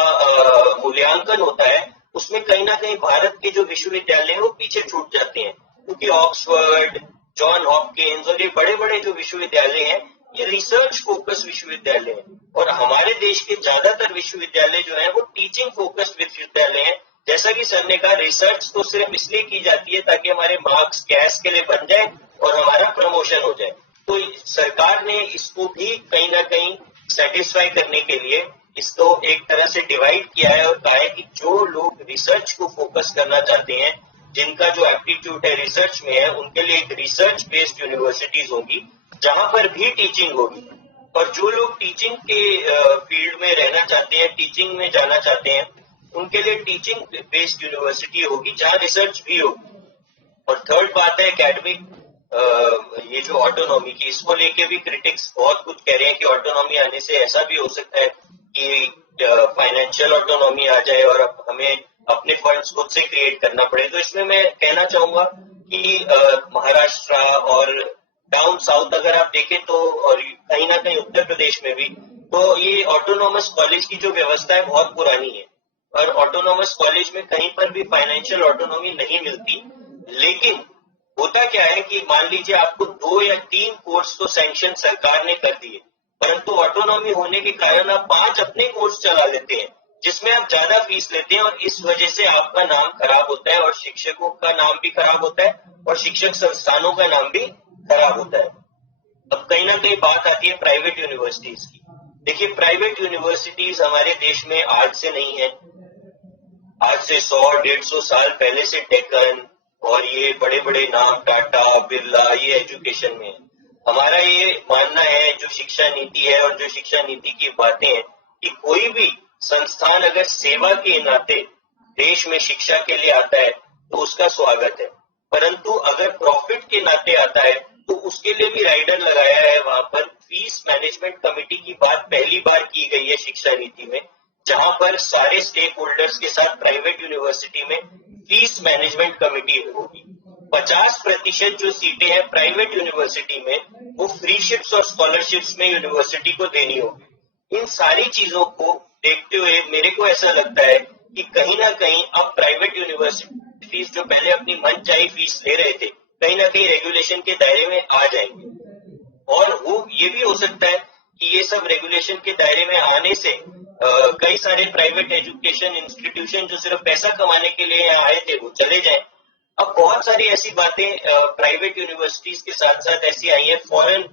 मूल्यांकन होता है, उसमें कहीं ना कहीं भारत के जो विश्वविद्यालय हैं वो पीछे छूट जाते हैं क्योंकि ऑक्सफोर्ड, जॉन हॉपकिंस और ये बड़े बड़े जो विश्वविद्यालय हैं ये रिसर्च फोकस विश्वविद्यालय हैं और हमारे देश के ज्यादातर विश्वविद्यालय जो है वो टीचिंग फोकस्ड विश्वविद्यालय हैं. जैसा कि सर ने कहा, रिसर्च तो सिर्फ इसलिए की जाती है ताकि हमारे मार्क्स कैश के लिए बन जाए और हमारा प्रमोशन हो जाए. तो सरकार ने इसको भी कहीं ना कहीं सेटिस्फाई करने के लिए इसको एक तरह से डिवाइड किया है और कहा है कि जो लोग रिसर्च को फोकस करना चाहते हैं, जिनका जो एप्टीट्यूड है रिसर्च में है, उनके लिए एक रिसर्च बेस्ड यूनिवर्सिटीज होगी जहां पर भी टीचिंग होगी. और जो लोग टीचिंग के फील्ड में रहना चाहते हैं, टीचिंग में जाना चाहते हैं, उनके लिए टीचिंग बेस्ड यूनिवर्सिटी होगी जहाँ रिसर्च भी होगी। और थर्ड बात है एकेडमिक, ये जो ऑटोनॉमी की, इसको लेके भी क्रिटिक्स बहुत कुछ कह रहे हैं कि ऑटोनॉमी आने से ऐसा भी हो सकता है कि फाइनेंशियल ऑटोनॉमी आ जाए और अब हमें अपने फंड्स खुद से क्रिएट करना पड़े। तो इसमें मैं कहना चाहूंगा कि महाराष्ट्र और डाउन साउथ अगर आप देखें तो, और कहीं ना कहीं उत्तर प्रदेश में भी, तो ये ऑटोनॉमस कॉलेज की जो व्यवस्था है बहुत पुरानी है और ऑटोनॉमस कॉलेज में कहीं पर भी फाइनेंशियल ऑटोनॉमी नहीं मिलती। लेकिन होता क्या है कि मान लीजिए आपको 2 या 3 कोर्स तो सैंक्शन सरकार ने कर दिए, परंतु ऑटोनॉमी होने के कारण आप 5 अपने कोर्स चला लेते हैं जिसमें आप ज्यादा फीस लेते हैं और इस वजह से आपका नाम खराब होता है और शिक्षकों का नाम भी खराब होता है और शिक्षक संस्थानों का नाम भी खराब होता है। अब कहीं ना कहीं बात आती है प्राइवेट यूनिवर्सिटीज की। देखिए, प्राइवेट यूनिवर्सिटीज हमारे देश में आज से नहीं है, आज से 100-150 साल पहले से डेक्कन और ये बड़े बड़े नाम टाटा, बिरला, ये एजुकेशन में है। हमारा ये मानना है, जो शिक्षा नीति है और जो शिक्षा नीति की बातें हैं, कि कोई भी संस्थान अगर सेवा के नाते देश में शिक्षा के लिए आता है तो उसका स्वागत है, परंतु अगर प्रॉफिट के नाते आता है तो उसके लिए भी राइडर लगाया है। वहां पर फीस मैनेजमेंट कमेटी की बात पहली बार की गई है शिक्षा नीति में, जहां पर सारे स्टेक होल्डर्स के साथ प्राइवेट यूनिवर्सिटी में फीस मैनेजमेंट कमेटी होगी। 50% जो सीटें हैं प्राइवेट यूनिवर्सिटी में, वो फ्रीशिप्स और स्कॉलरशिप्स में यूनिवर्सिटी को देनी होगी। इन सारी चीजों को देखते हुए मेरे को ऐसा लगता है कि कहीं ना कहीं अब प्राइवेट यूनिवर्सिटी फीस जो पहले अपनी मनचाही फीस ले रहे थे, कहीं ना कहीं रेगुलेशन के दायरे में आ जाएंगे। और वो ये भी हो सकता है कि ये सब रेगुलेशन के दायरे में आने से कई सारे प्राइवेट एजुकेशन इंस्टीट्यूशन जो सिर्फ पैसा कमाने के लिए यहाँ आए थे वो चले जाएं। अब बहुत सारी ऐसी बातें प्राइवेट यूनिवर्सिटीज के साथ साथ ऐसी आई है, foreign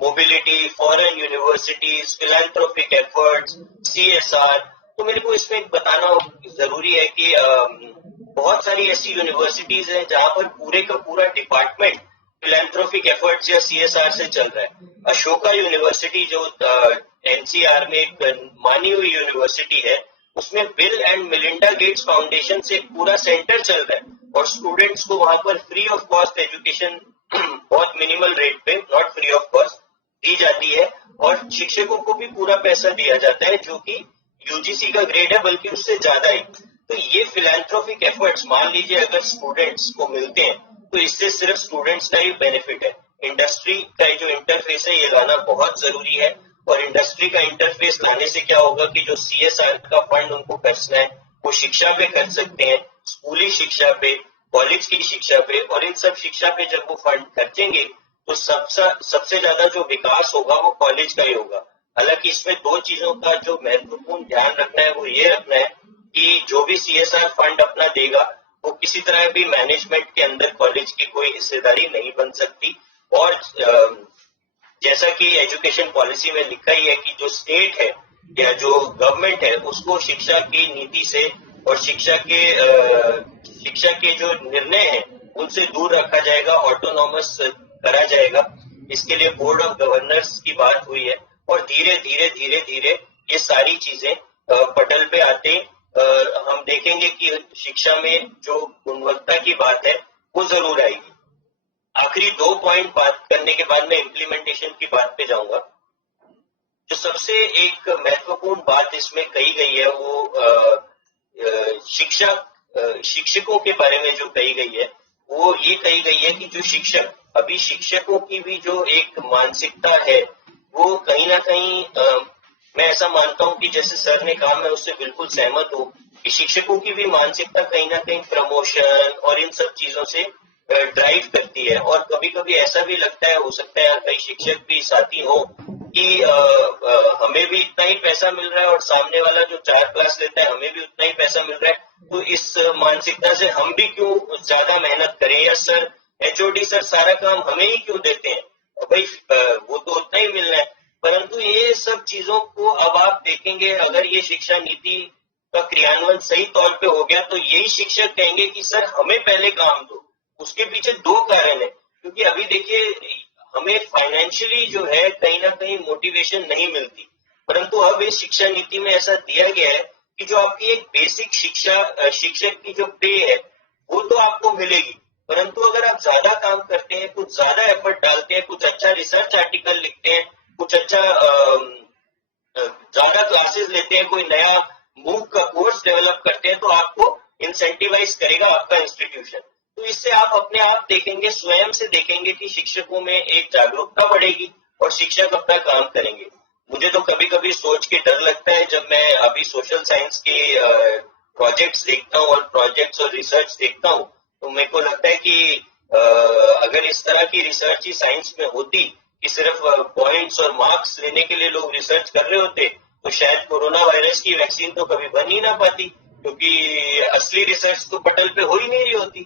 mobility, foreign universities, philanthropic efforts, CSR। तो मेरे को इसमें बताना जरूरी है कि बहुत सारी ऐसी यूनिवर्सिटीज हैं जहां पर पूरे का पूरा डिपार्टमेंट फिलैंथ्रोपिक एफर्ट्स या CSR से चल रहा है। अशोका यूनिवर्सिटी जो NCR में एक मानी हुई यूनिवर्सिटी है, उसमें bill and Melinda Gates foundation से पूरा सेंटर चल रहा है और स्टूडेंट्स को वहां पर फ्री ऑफ कॉस्ट एजुकेशन बहुत मिनिमल रेट पे, नॉट फ्री ऑफ कॉस्ट, दी जाती है और शिक्षकों को भी पूरा पैसा दिया जाता है जो कि UGC का ग्रेड है, बल्कि उससे ज्यादा ही। तो ये फिलैंथ्रोपिक एफर्ट्स मान लीजिए अगर स्टूडेंट्स को मिलते हैं तो इससे सिर्फ स्टूडेंट्स का ही बेनिफिट है। इंडस्ट्री का जो इंटरफेस है ये लाना बहुत जरूरी है और इंडस्ट्री का इंटरफेस लाने से क्या होगा कि जो CSR का फंड उनको खर्चना है वो शिक्षा पे कर सकते हैं, स्कूली शिक्षा पे, कॉलेज की शिक्षा पे, और इन सब शिक्षा पे जब वो फंड खर्चेंगे तो सबसे ज्यादा जो विकास होगा वो कॉलेज का ही होगा। हालांकि इसमें 2 चीजों का जो महत्वपूर्ण ध्यान रखना है वो ये रखना है कि जो भी CSR फंड अपना देगा वो किसी तरह भी मैनेजमेंट के अंदर कॉलेज की कोई हिस्सेदारी नहीं बन सकती। और जैसा कि एजुकेशन पॉलिसी में लिखा ही है कि जो स्टेट है या जो गवर्नमेंट है उसको शिक्षा की नीति से और शिक्षा के जो निर्णय हैं उनसे दूर रखा जाएगा, ऑटोनॉमस करा जाएगा। इसके लिए बोर्ड ऑफ गवर्नर्स की बात हुई है और धीरे धीरे ये सारी चीजें पटल पे आते हम देखेंगे कि शिक्षा में जो गुणवत्ता की बात है वो जरूर आएगी। आखिरी 2 पॉइंट बात करने के बाद मैं इम्प्लीमेंटेशन की बात पे जाऊंगा। जो सबसे एक महत्वपूर्ण बात इसमें कही गई है वो शिक्षकों के बारे में जो कही गई है वो ये कही गई है कि जो शिक्षक, अभी शिक्षकों की भी जो एक मानसिकता है वो कहीं ना कहीं मैं ऐसा मानता हूं कि जैसे सर ने कहा, मैं उससे बिल्कुल सहमत हूं कि शिक्षकों की भी मानसिकता कहीं ना कहीं प्रमोशन और इन सब चीजों से ड्राइव करती है। और कभी कभी ऐसा भी लगता है, हो सकता है कई शिक्षक भी साथी हो कि हमें भी इतना ही पैसा मिल रहा है और सामने वाला जो 4 क्लास लेता है हमें भी उतना ही पैसा मिल रहा है, तो इस मानसिकता से हम भी क्यों ज्यादा मेहनत करें, या सर HOD सर सारा काम हमें ही क्यों देते हैं, भाई वो तो उतना ही मिलना है। परंतु ये सब चीजों को अब आप देखेंगे, अगर ये शिक्षा नीति का क्रियान्वयन सही तौर पे हो गया तो यही शिक्षक कहेंगे कि सर हमें पहले काम दो। उसके पीछे 2 कारण है, क्योंकि अभी देखिए हमें फाइनेंशियली जो है कहीं ना कहीं मोटिवेशन नहीं मिलती। परंतु अब इस शिक्षा नीति में ऐसा दिया गया है कि जो आपकी एक बेसिक शिक्षक की जो पे है वो तो आपको मिलेगी, परंतु अगर आप ज्यादा काम करते हैं, कुछ ज्यादा एफर्ट डालते हैं, कुछ अच्छा रिसर्च आर्टिकल लिखते हैं, कुछ अच्छा ज्यादा क्लासेस लेते हैं, कोई नया मूव का कोर्स डेवलप करते हैं, तो आपको इंसेंटिवाइज करेगा आपका इंस्टीट्यूशन। तो इससे आप अपने आप देखेंगे, स्वयं से देखेंगे कि शिक्षकों में एक जागरूकता बढ़ेगी और शिक्षक अपना काम करेंगे। मुझे तो कभी कभी सोच के डर लगता है, जब मैं अभी सोशल साइंस के प्रोजेक्ट्स देखता हूँ और प्रोजेक्ट्स और रिसर्च देखता हूँ, तो मेरे को लगता है कि अगर इस तरह की रिसर्च ही साइंस में होती कि सिर्फ पॉइंट्स और मार्क्स लेने के लिए लोग रिसर्च कर रहे होते, तो शायद कोरोना वायरस की वैक्सीन तो कभी बन ही ना पाती, क्योंकि असली रिसर्च तो पटल पे हो ही नहीं रही होती।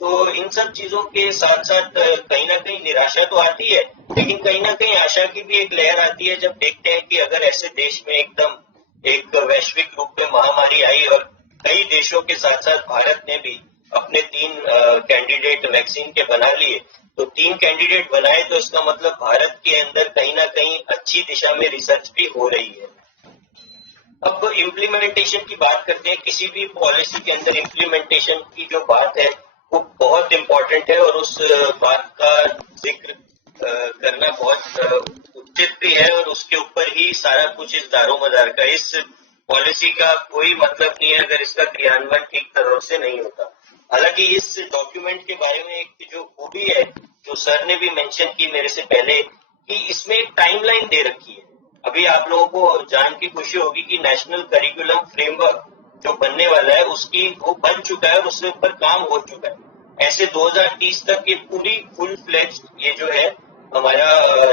तो इन सब चीजों के साथ साथ कहीं ना कहीं निराशा तो आती है, लेकिन कहीं ना कहीं आशा की भी एक लहर आती है जब देखते हैं कि अगर ऐसे देश में एकदम एक वैश्विक रूप में महामारी आई और कई देशों के साथ साथ भारत ने भी अपने 3 कैंडिडेट वैक्सीन के बना लिए, तो 3 कैंडिडेट बनाए, तो इसका मतलब भारत के अंदर कहीं ना कहीं अच्छी दिशा में रिसर्च भी हो रही है। अब इम्प्लीमेंटेशन की बात करते हैं। किसी भी पॉलिसी के अंदर इम्प्लीमेंटेशन की जो बात है वो बहुत इम्पोर्टेंट है और उस बात का जिक्र करना बहुत उचित भी है, और उसके ऊपर ही सारा कुछ इस दारोमदार का, इस पॉलिसी का कोई मतलब नहीं है अगर इसका क्रियान्वयन ठीक तरह से नहीं होता। हालांकि इस डॉक्यूमेंट के बारे में एक जो खूबी है, जो सर ने भी मेंशन की मेरे से पहले, कि इसमें एक टाइमलाइन दे रखी है। अभी आप लोगों को जान की खुशी होगी कि नेशनल करिकुलम फ्रेमवर्क जो बनने वाला है उसकी वो बन चुका है और उसके ऊपर काम हो चुका है। ऐसे 2030 तक ये पूरी फुल फ्लेज्ड ये जो है हमारा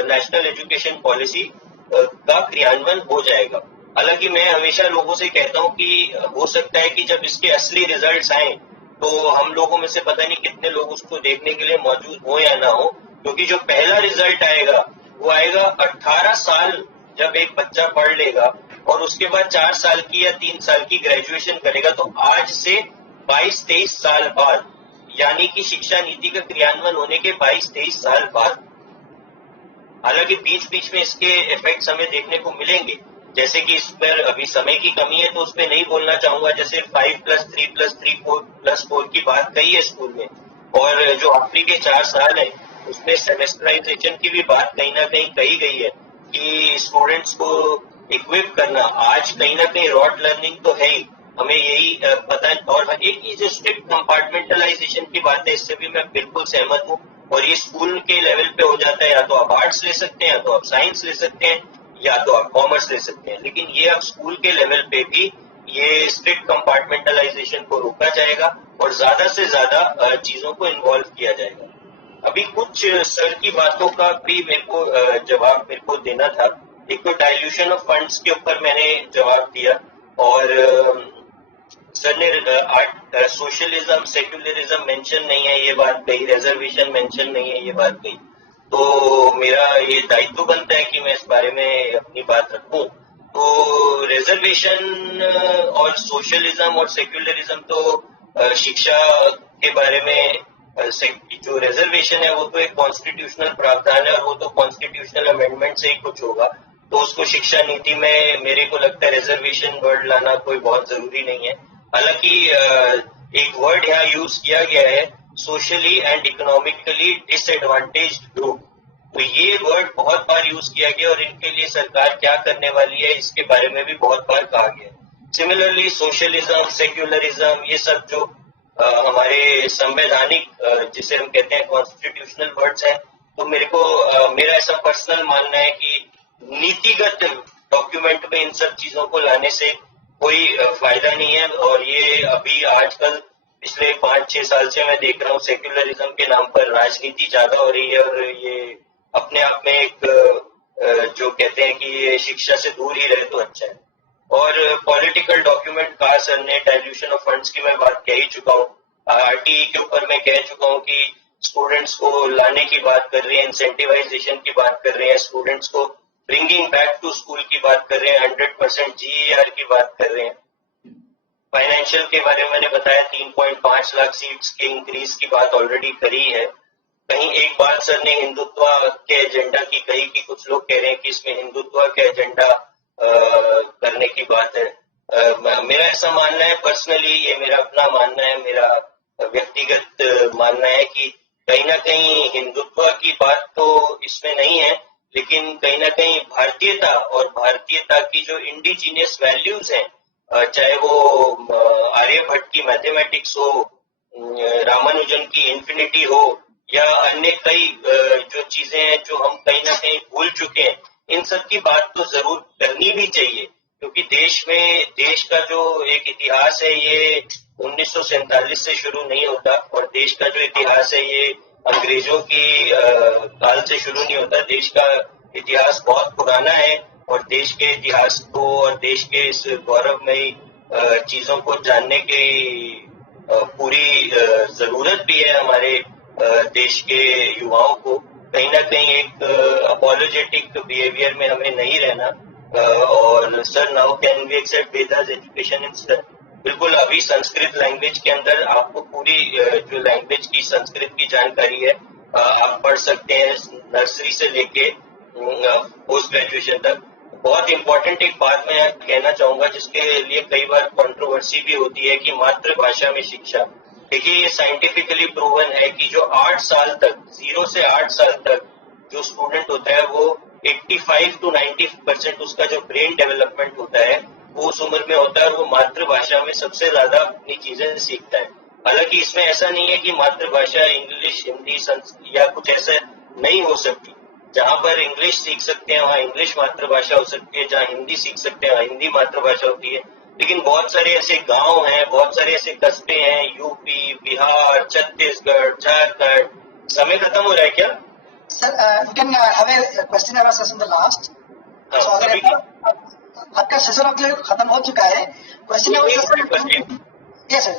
नेशनल एजुकेशन पॉलिसी का क्रियान्वयन हो जाएगा। हालांकि मैं हमेशा लोगों से कहता हूं कि हो सकता है कि जब इसके असली रिजल्ट्स आए तो हम लोगों में से पता नहीं कितने लोग उसको देखने के लिए मौजूद हो या ना हो, क्योंकि जो पहला रिजल्ट आएगा वो आएगा 18 साल जब एक बच्चा पढ़ लेगा और उसके बाद 4 साल की या 3 साल की ग्रेजुएशन करेगा, तो आज से 22-23 साल बाद, यानी कि शिक्षा नीति का क्रियान्वयन होने के 22-23 साल बाद। हालांकि बीच बीच में इसके इफेक्ट्स हमें देखने को मिलेंगे, जैसे कि इस पर अभी समय की कमी है तो उस पर नहीं बोलना चाहूंगा। जैसे 5+3+3+4 की बात कही है स्कूल में, और जो आखिरी के 4 साल है उसमें सेमेस्टराइजेशन की भी बात कहीं ना कहीं कही गई है कि स्टूडेंट्स को इक्विप करना। आज कहीं ना कहीं रॉट लर्निंग तो है ही, हमें यही पता है। और एक ये जो स्ट्रिक्ट कंपार्टमेंटलाइजेशन की बात है, इससे भी मैं बिल्कुल सहमत हूँ, और ये स्कूल के लेवल पे हो जाता है। या तो आप आर्ट्स ले सकते हैं, या तो आप साइंस ले सकते हैं, या तो आप कॉमर्स ले सकते हैं, लेकिन ये अब स्कूल के लेवल पे भी ये स्ट्रिक्ट कंपार्टमेंटलाइजेशन को रोका जाएगा और ज्यादा से ज्यादा चीजों को इन्वॉल्व किया जाएगा। अभी कुछ सर की बातों का भी मेरे को जवाब मेरे को देना था। एक तो डाइल्यूशन ऑफ फंड्स के ऊपर मैंने जवाब दिया, और सर ने सोशलिज्म सेक्युलरिज्म मेंशन नहीं है ये बात कही, रिजर्वेशन मेंशन नहीं है ये बात कही, तो मेरा ये दायित्व बनता है कि मैं इस बारे में अपनी बात रखूं। तो रिजर्वेशन और सोशलिज्म और सेक्युलरिज्म तो शिक्षा के बारे में, जो रिजर्वेशन है वो तो एक कॉन्स्टिट्यूशनल प्रावधान है और वो तो कॉन्स्टिट्यूशनल अमेंडमेंट से ही कुछ होगा, तो उसको शिक्षा नीति में मेरे को लगता है रिजर्वेशन वर्ड लाना कोई बहुत जरूरी नहीं है। हालांकि एक वर्ड यहाँ यूज किया गया है, socially and economically disadvantaged group, तो ये वर्ड बहुत बार यूज किया गया और इनके लिए सरकार क्या करने वाली है इसके बारे में भी बहुत बार कहा गया। सिमिलरली सोशलिज्म सेक्युलरिज्म ये सब जो हमारे संवैधानिक जिसे हम कहते हैं कॉन्स्टिट्यूशनल वर्ड्स हैं, तो मेरा ऐसा पर्सनल मानना है कि नीतिगत डॉक्यूमेंट में इन सब चीजों को लाने से कोई फायदा नहीं है। और ये अभी आजकल पिछले 5-6 साल से मैं देख रहा हूँ सेक्युलरिज्म के नाम पर राजनीति ज्यादा हो रही है, और ये अपने आप में एक जो कहते हैं कि ये शिक्षा से दूर ही रहे तो अच्छा है। और पॉलिटिकल डॉक्यूमेंट कहा सर ने, डाइल्यूशन ऑफ फंड्स की मैं बात कह ही चुका हूँ, आरटीई के ऊपर मैं कह चुका हूँ कि स्टूडेंट्स को लाने की बात कर रही है, इंसेंटिवाइजेशन की बात कर रहे हैं, स्टूडेंट्स को ब्रिंगिंग बैक टू स्कूल की बात कर रहे हैं, 100% GER की बात कर रहे हैं। फाइनेंशियल के बारे में मैंने बताया 3.5 लाख सीट्स के इंक्रीज की बात ऑलरेडी करी है। कहीं एक बात सर ने हिंदुत्व के एजेंडा की कही कि कुछ लोग कह रहे हैं कि इसमें हिंदुत्व के एजेंडा करने की बात है। मेरा ऐसा मानना है, पर्सनली ये मेरा अपना मानना है, मेरा व्यक्तिगत मानना है कि कहीं ना कहीं हिंदुत्व की बात तो इसमें नहीं है, लेकिन कहीं ना कहीं भारतीयता और भारतीयता की जो इंडिजीनियस वैल्यूज हैं, चाहे वो आर्यभट्ट की मैथमेटिक्स हो, रामानुजन की इन्फिनिटी हो, या अन्य कई जो चीजें हैं जो हम कहीं ना कहीं भूल चुके हैं, इन सब की बात तो जरूर करनी भी चाहिए, क्योंकि देश का जो एक इतिहास है ये 1947 से शुरू नहीं होता, और देश का जो इतिहास है ये अंग्रेजों की काल से शुरू नहीं होता। देश का इतिहास बहुत पुराना है, और देश के इतिहास को और देश के इस गौरवमयी चीजों को जानने की पूरी जरूरत भी है हमारे देश के युवाओं को। कहीं ना कहीं एक अपोलोजेटिक बिहेवियर में हमें नहीं रहना। और sir, now can we accept Vedas education in sir? बिल्कुल, अभी संस्कृत लैंग्वेज के अंदर आपको पूरी जो लैंग्वेज की संस्कृत की जानकारी है आप पढ़ सकते हैं, नर्सरी से लेके पोस्ट ग्रेजुएशन तक। बहुत इंपॉर्टेंट एक बात मैं कहना चाहूंगा जिसके लिए कई बार कंट्रोवर्सी भी होती है कि मातृभाषा में शिक्षा। देखिए, ये साइंटिफिकली प्रूवन है कि जो 8 साल तक, 0 से 8 साल तक जो स्टूडेंट होता है वो 85 to 90% उसका जो ब्रेन डेवलपमेंट होता है वो उस उम्र में होता है, और वो मातृभाषा में सबसे ज्यादा अपनी चीजें सीखता है। हालांकि इसमें ऐसा नहीं है कि मातृभाषा इंग्लिश, हिंदी या कुछ ऐसा नहीं हो सकती। जहां पर इंग्लिश सीख सकते हैं वहां इंग्लिश मातृभाषा हो सकती है, जहां हिंदी सीख सकते हैं वहां हिंदी मातृभाषा होती है। लेकिन बहुत सारे ऐसे गांव हैं, बहुत सारे ऐसे कस्बे हैं, यूपी, बिहार, छत्तीसगढ़, झारखंड। समय खत्म हो रहा है क्या? Sir, you can have a question and answer in the last. हाँ, So अगर अभी आपका सेशन अब तक खत्म हो चुका है, question and answer. Yes sir,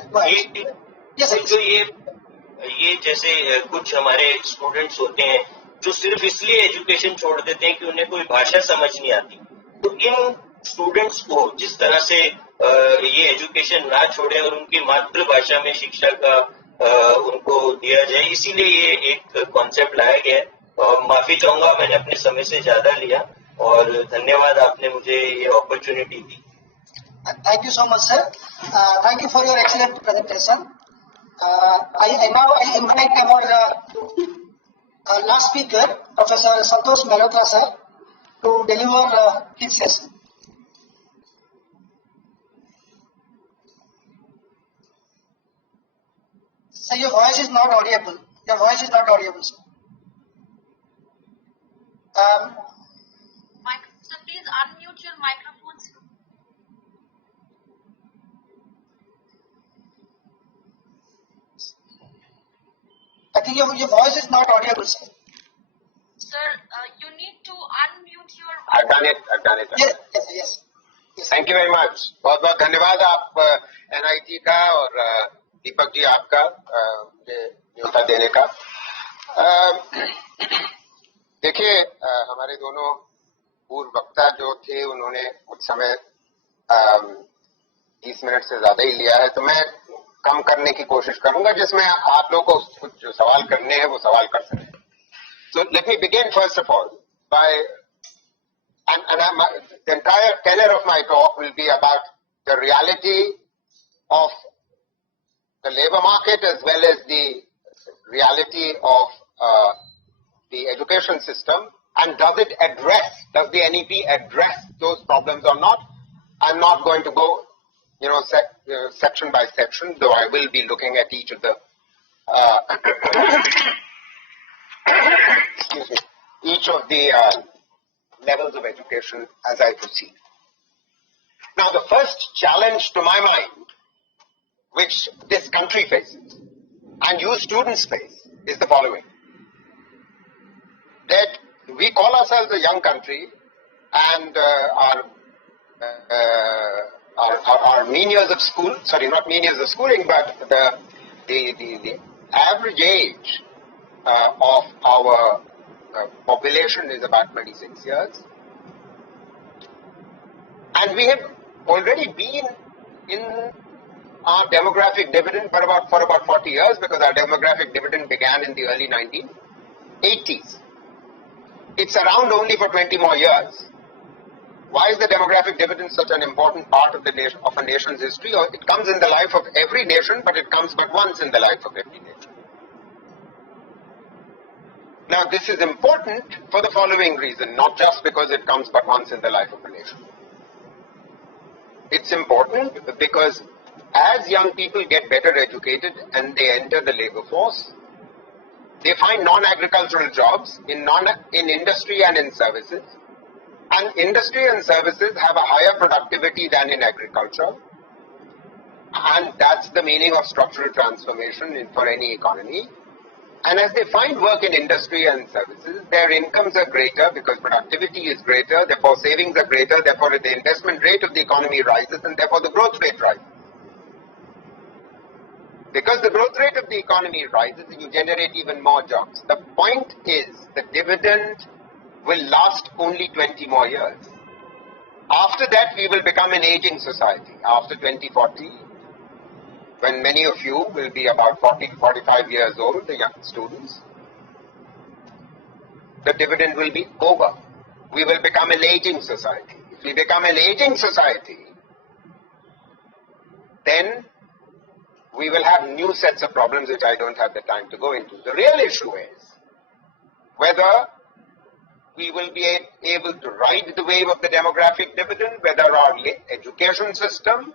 yes sir. जो ये जैसे कुछ हमारे स्टूडेंट्स होते हैं जो सिर्फ इसलिए एजुकेशन छोड़ देते हैं कि उन्हें कोई भाषा समझ नहीं आती, तो इन स्टूडेंट्स को जिस तरह से ये एजुकेशन ना छोड़े और उनकी मातृभाषा में शिक्षा का उनको दिया जाए, इसीलिए ये एक कॉन्सेप्ट लाया गया है। माफी चाहूंगा, मैंने अपने समय से ज्यादा लिया, और धन्यवाद आपने मुझे ये opportunity the. Thank you so much, sir. Thank you for your excellent presentation. Now I invite our last speaker, Professor Santosh Malhotra, sir, to deliver his session. Sir, your voice is not audible. Your voice is not audible, sir. So please unmute your microphones. I think your voice is not audible, sir. Sir, you need to unmute your I've done it. Yes. Thank you very much. बहुत बहुत धन्यवाद आप NIT का और दीपक जी आपका मुझे न्योता देने का। देखिए, हमारे दोनों पूर्व वक्ता जो थे उन्होंने कुछ समय 30 मिनट से ज्यादा ही लिया है, तो मैं कम करने की कोशिश करूंगा जिसमें आप लोगों को कुछ जो सवाल करने हैं वो सवाल कर सकें। So let me begin first of all by, the entire tenor of my talk will be about the reality of the labor market as well as the reality of the education system, and does the NEP address those problems or not? I'm not going to go, section by section, though I will be looking at each of the each of the levels of education as I proceed. Now, the first challenge to my mind, which this country faces, and you students face, is the following. That we call ourselves a young country, and our mean years of school, sorry, not mean years of schooling, but the average age of our population is about 26 years. And we have already been in our demographic dividend for about 40 years, because our demographic dividend began in the early 1980s. It's around only for 20 more years. Why is the demographic dividend such an important part of of a nation's history? Or it comes in the life of every nation, but it comes but once in the life of every nation. Now, this is important for the following reason, not just because it comes but once in the life of a nation. It's important because as young people get better educated and they enter the labor force, they find non-agricultural jobs in industry and in services. And industry and services have a higher productivity than in agriculture. And that's the meaning of structural transformation for any economy. And as they find work in industry and services, their incomes are greater because productivity is greater, therefore savings are greater, therefore the investment rate of the economy rises, and therefore the growth rate rises. Because the growth rate of the economy rises, you generate even more jobs. The point is the dividend will last only 20 more years. After that, we will become an aging society. After 2040, when many of you will be about 40 to 45 years old, the young students, the dividend will be over. We will become an aging society. If we become an aging society, then we will have new sets of problems which I don't have the time to go into. The real issue is whether we will be able to ride the wave of the demographic dividend, whether our education system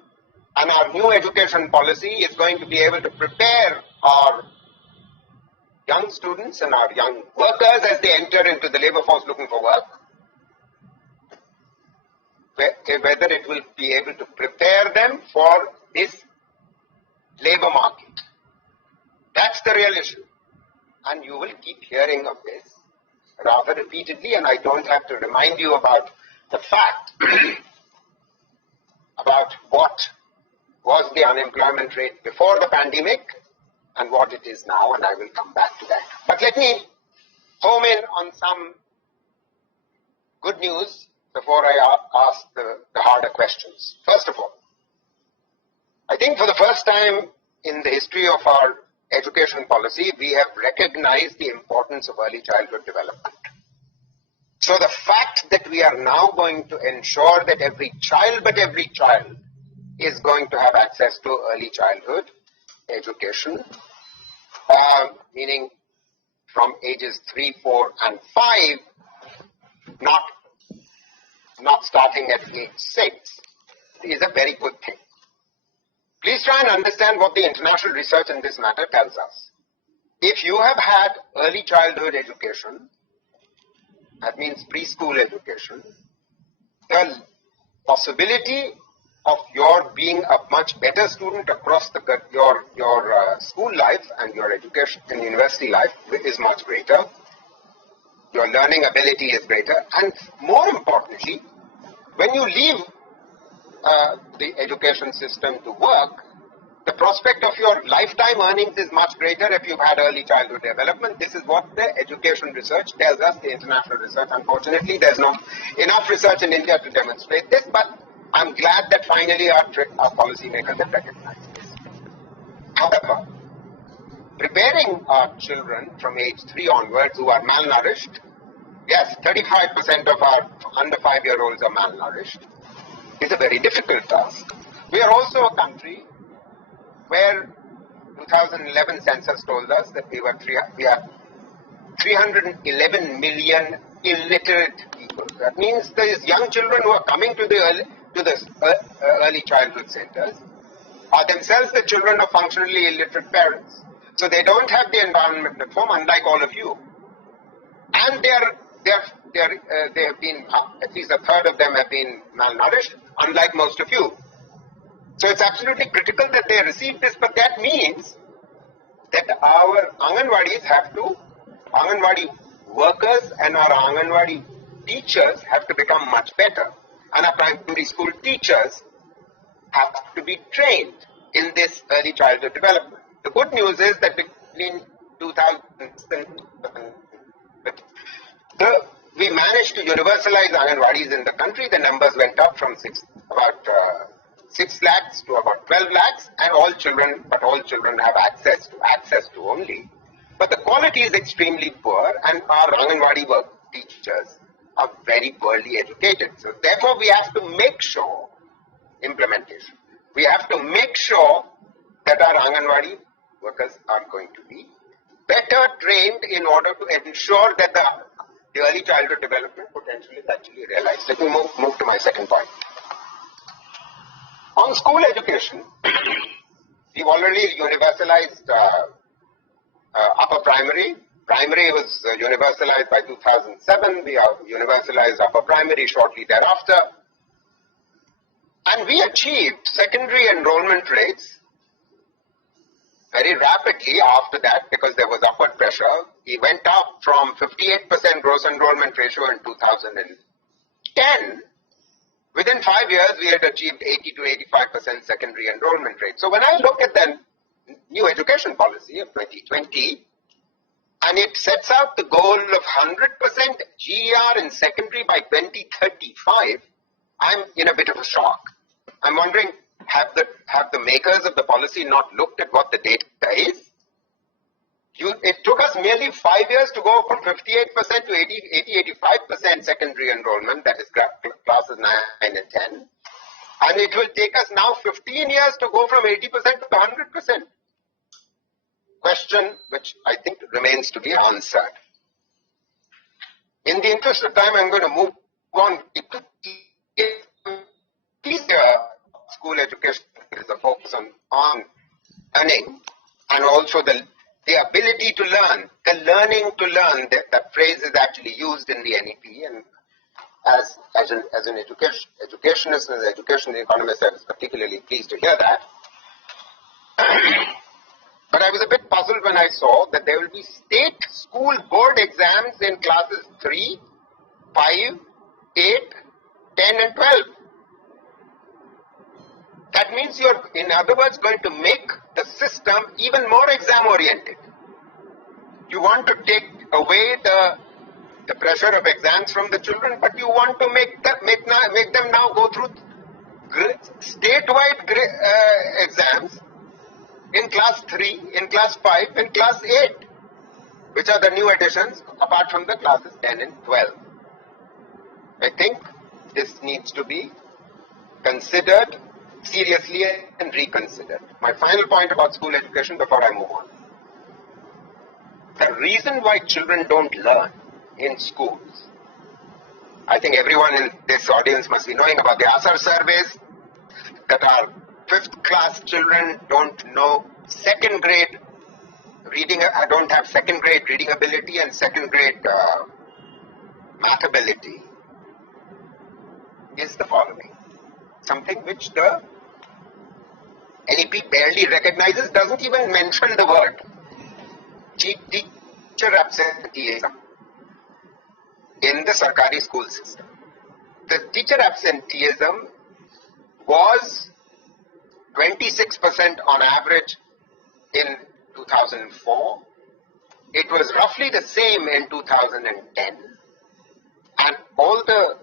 and our new education policy is going to be able to prepare our young students and our young workers as they enter into the labor force looking for work, whether it will be able to prepare them for this labor market. That's the real issue. And you will keep hearing of this rather repeatedly, and I don't have to remind you about the fact about what was the unemployment rate before the pandemic and what it is now, and I will come back to that. But let me home in on some good news before I ask the harder questions. First of all, I think for the first time in the history of our education policy, we have recognized the importance of early childhood development. So the fact that we are now going to ensure that every child is going to have access to early childhood education, meaning from ages 3, 4, and 5, not starting at age 6, is a very good thing. Please try and understand what the international research in this matter tells us. If you have had early childhood education, that means preschool education, the possibility of your being a much better student across your school life and your education and university life is much greater. Your learning ability is greater, and more importantly, when you leave the education system to work, the prospect of your lifetime earnings is much greater if you've had early childhood development. This is what the education research tells us, the international research. Unfortunately, there's not enough research in India to demonstrate this, but I'm glad that finally our policymakers have recognized this. However, preparing our children from age 3 onwards who are malnourished, yes, 35% of our under 5-year-olds are malnourished, is a very difficult task. We are also a country where 2011 census told us that we are 311 million illiterate people. That means these young children who are coming to the early childhood centers are themselves the children of functionally illiterate parents. So they don't have the environment at home, unlike all of you. And they have been, at least a third of them have been malnourished, unlike most of you. So it's absolutely critical that they receive this, but that means that our Anganwadis Anganwadi workers and our Anganwadi teachers have to become much better. And our primary school teachers have to be trained in this early childhood development. The good news is that between 2000 we managed to universalize Anganwadis in the country. The numbers went up from about 6 lakhs to about 12 lakhs, and all children have access to only. But the quality is extremely poor, and our Anganwadi work teachers are very poorly educated. So therefore, we have to make sure implementation. We have to make sure that our Anganwadi workers are going to be better trained in order to ensure that the early childhood development potential is actually realized. Let me move to my second point. On school education, we've already universalized upper primary. Primary was universalized by 2007. We have universalized upper primary shortly thereafter. And we achieved secondary enrollment rates very rapidly after that because there was upward pressure. We went up from 58% gross enrollment ratio in 2010. Within 5 years, we had achieved 80 to 85% secondary enrollment rate. So when I look at the new education policy of 2020, and it sets out the goal of 100% GER in secondary by 2035, I'm in a bit of a shock. I'm wondering, have the makers of the policy not looked at what the data is? It took us merely 5 years to go from 58% to 85% secondary enrollment, that is classes 9 and 10. And it will take us now 15 years to go from 80% to 100%. Question which I think remains to be answered. In the interest of time, I'm going to move on. School education is a focus on learning and also the ability to learn, the learning to learn. That phrase is actually used in the NEP, and as an educationist and as an education economist, I was particularly pleased to hear that. But I was a bit puzzled when I saw that there will be state school board exams in classes 3, 5, 8, 10 and 12. That means you're, in other words, going to make the system even more exam oriented. You want to take away the pressure of exams from the children, but you want to make them now go through statewide exams in class 3, in class 5, in class 8, which are the new additions apart from the classes 10 and 12. I think this needs to be considered seriously and reconsidered. My final point about school education before I move on. The reason why children don't learn in schools, I think everyone in this audience must be knowing about the ASAR surveys that our 5th class children don't know second grade reading, don't have second grade reading ability and second grade math ability is the following. Something which the NEP barely recognizes, doesn't even mention the word. Teacher absenteeism in the Sarkari school system. The teacher absenteeism was 26% on average in 2004. It was roughly the same in 2010. And all the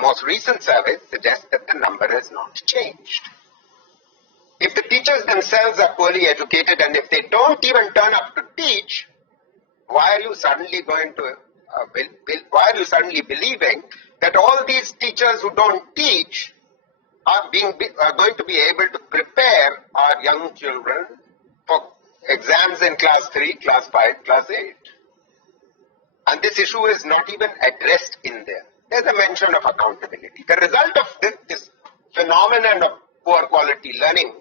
most recent surveys suggest that the number has not changed. If the teachers themselves are poorly educated and if they don't even turn up to teach, why are you suddenly going to, why are you suddenly believing that all these teachers who don't teach are going to be able to prepare our young children for exams in class 3, class 5, class 8? And this issue is not even addressed in there. There's a mention of accountability. The result of this phenomenon of poor quality learning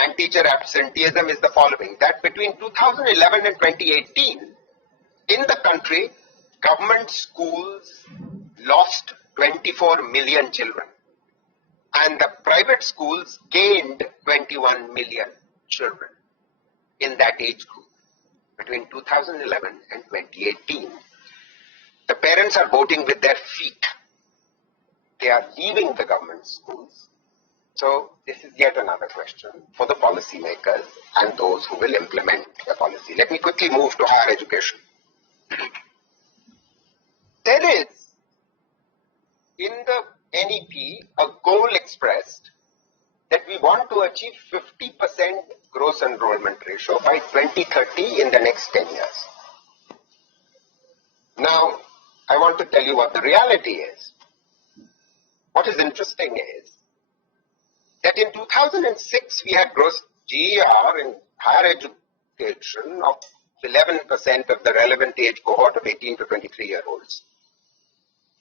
and teacher absenteeism is the following, that between 2011 and 2018, in the country, government schools lost 24 million children. And the private schools gained 21 million children in that age group between 2011 and 2018. The parents are voting with their feet. They are leaving the government schools. So this is yet another question for the policymakers and those who will implement the policy. Let me quickly move to higher education. There is in the NEP a goal expressed that we want to achieve 50% gross enrollment ratio by 2030 in the next 10 years. Now, I want to tell you what the reality is. What is interesting is that in 2006 we had gross GER in higher education of 11% of the relevant age cohort of 18 to 23-year-olds.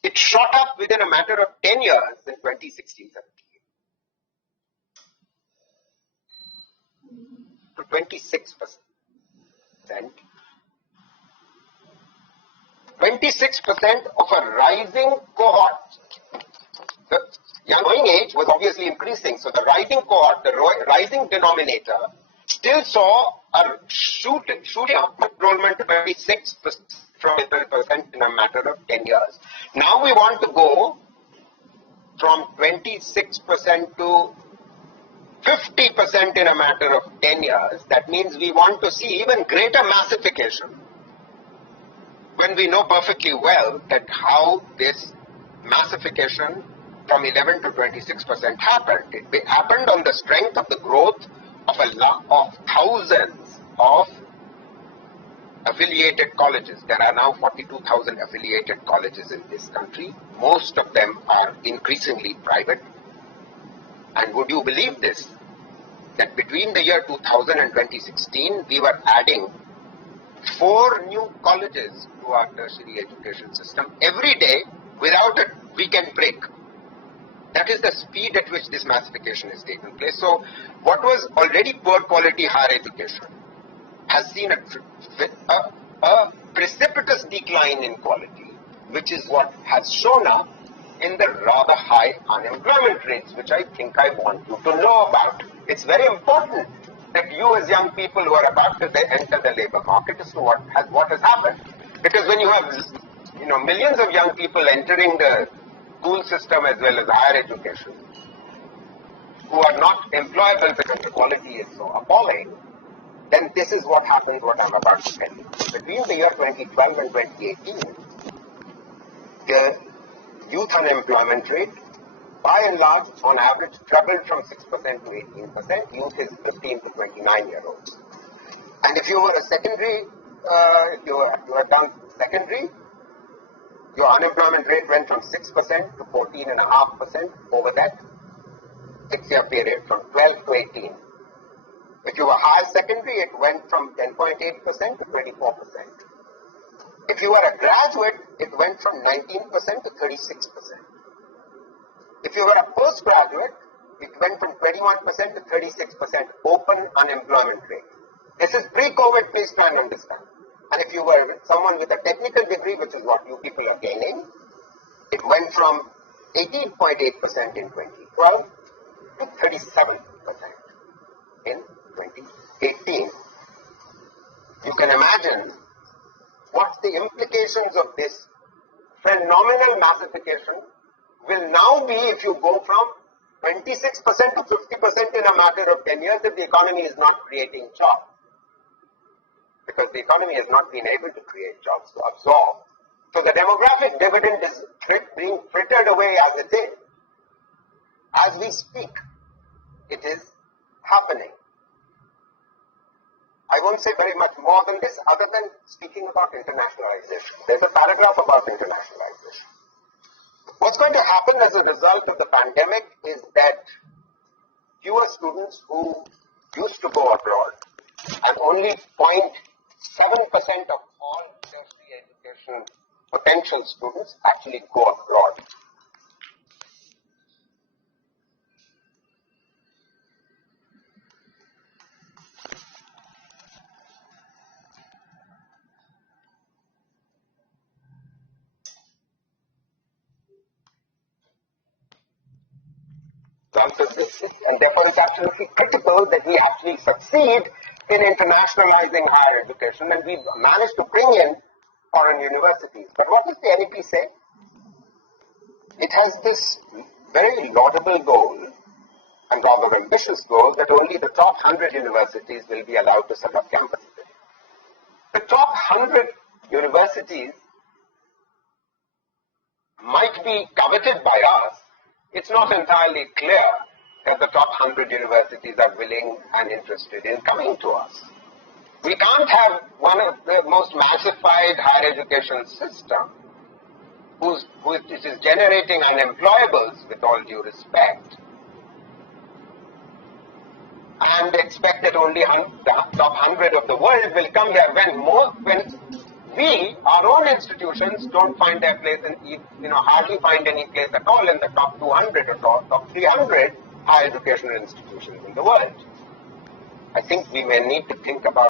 It shot up within a matter of 10 years in 2016-17 to 26%. 26% of a rising cohort. The young age was obviously increasing, so the rising cohort, the rising denominator, still saw a shooting up enrollment to 26% from 12% in a matter of 10 years. Now we want to go from 26% to 50% in a matter of 10 years. That means we want to see even greater massification, when we know perfectly well that how this massification from 11 to 26% happened. It happened on the strength of the growth of thousands of affiliated colleges. There are now 42,000 affiliated colleges in this country. Most of them are increasingly private. And would you believe this? That between the year 2000 and 2016, we were adding 4 new colleges to our tertiary education system every day without a weekend break. That is the speed at which this massification is taking place. So what was already poor quality higher education has seen a precipitous decline in quality, which is what has shown up in the rather high unemployment rates, which I think I want you to know about. It's very important that you as young people who are about to enter the labor market as to what has happened. Because when you have millions of young people entering the school system as well as higher education who are not employable because the quality is so appalling, then this is what happens, what I'm about to tell you. Between the year 2012 and 2018, the youth unemployment rate, by and large, on average, doubled from 6% to 18%. Youth is 15 to 29-year-olds. And if you were a secondary, if you were done secondary, your unemployment rate went from 6% to 14.5% over that 6-year period, from 12 to 18. If you were higher secondary, it went from 10.8% to 24%. If you were a graduate, it went from 19% to 36%. If you were a postgraduate, it went from 21% to 36% open unemployment rate. This is pre-COVID, please try and understand. And if you were someone with a technical degree, which is what you people are gaining, it went from 18.8% in 2012 to 37% in 2018. You can imagine what the implications of this phenomenal massification will now be if you go from 26% to 50% in a matter of 10 years if the economy is not creating jobs. Because the economy has not been able to create jobs to absorb. So the demographic dividend is being frittered away as it is. As we speak, it is happening. I won't say very much more than this other than speaking about internationalization. There's a paragraph about internationalization. What's going to happen as a result of the pandemic is that fewer students who used to go abroad, and only 0.7% of all tertiary education potential students actually go abroad. And therefore it's absolutely critical that we actually succeed in internationalizing higher education, and we've managed to bring in foreign universities. But what does the NEP say? It has this very laudable goal, and rather ambitious goal, that only the top 100 universities will be allowed to set up campuses. The top 100 universities might be coveted by us. It's not entirely clear that the top 100 universities are willing and interested in coming to us. We can't have one of the most massified higher education system which is generating unemployables, with all due respect, and expect that only the top 100 of the world will come here when we, our own institutions, don't find their place in, hardly find any place at all in the top 200 or top 300 higher educational institutions in the world. I think we may need to think about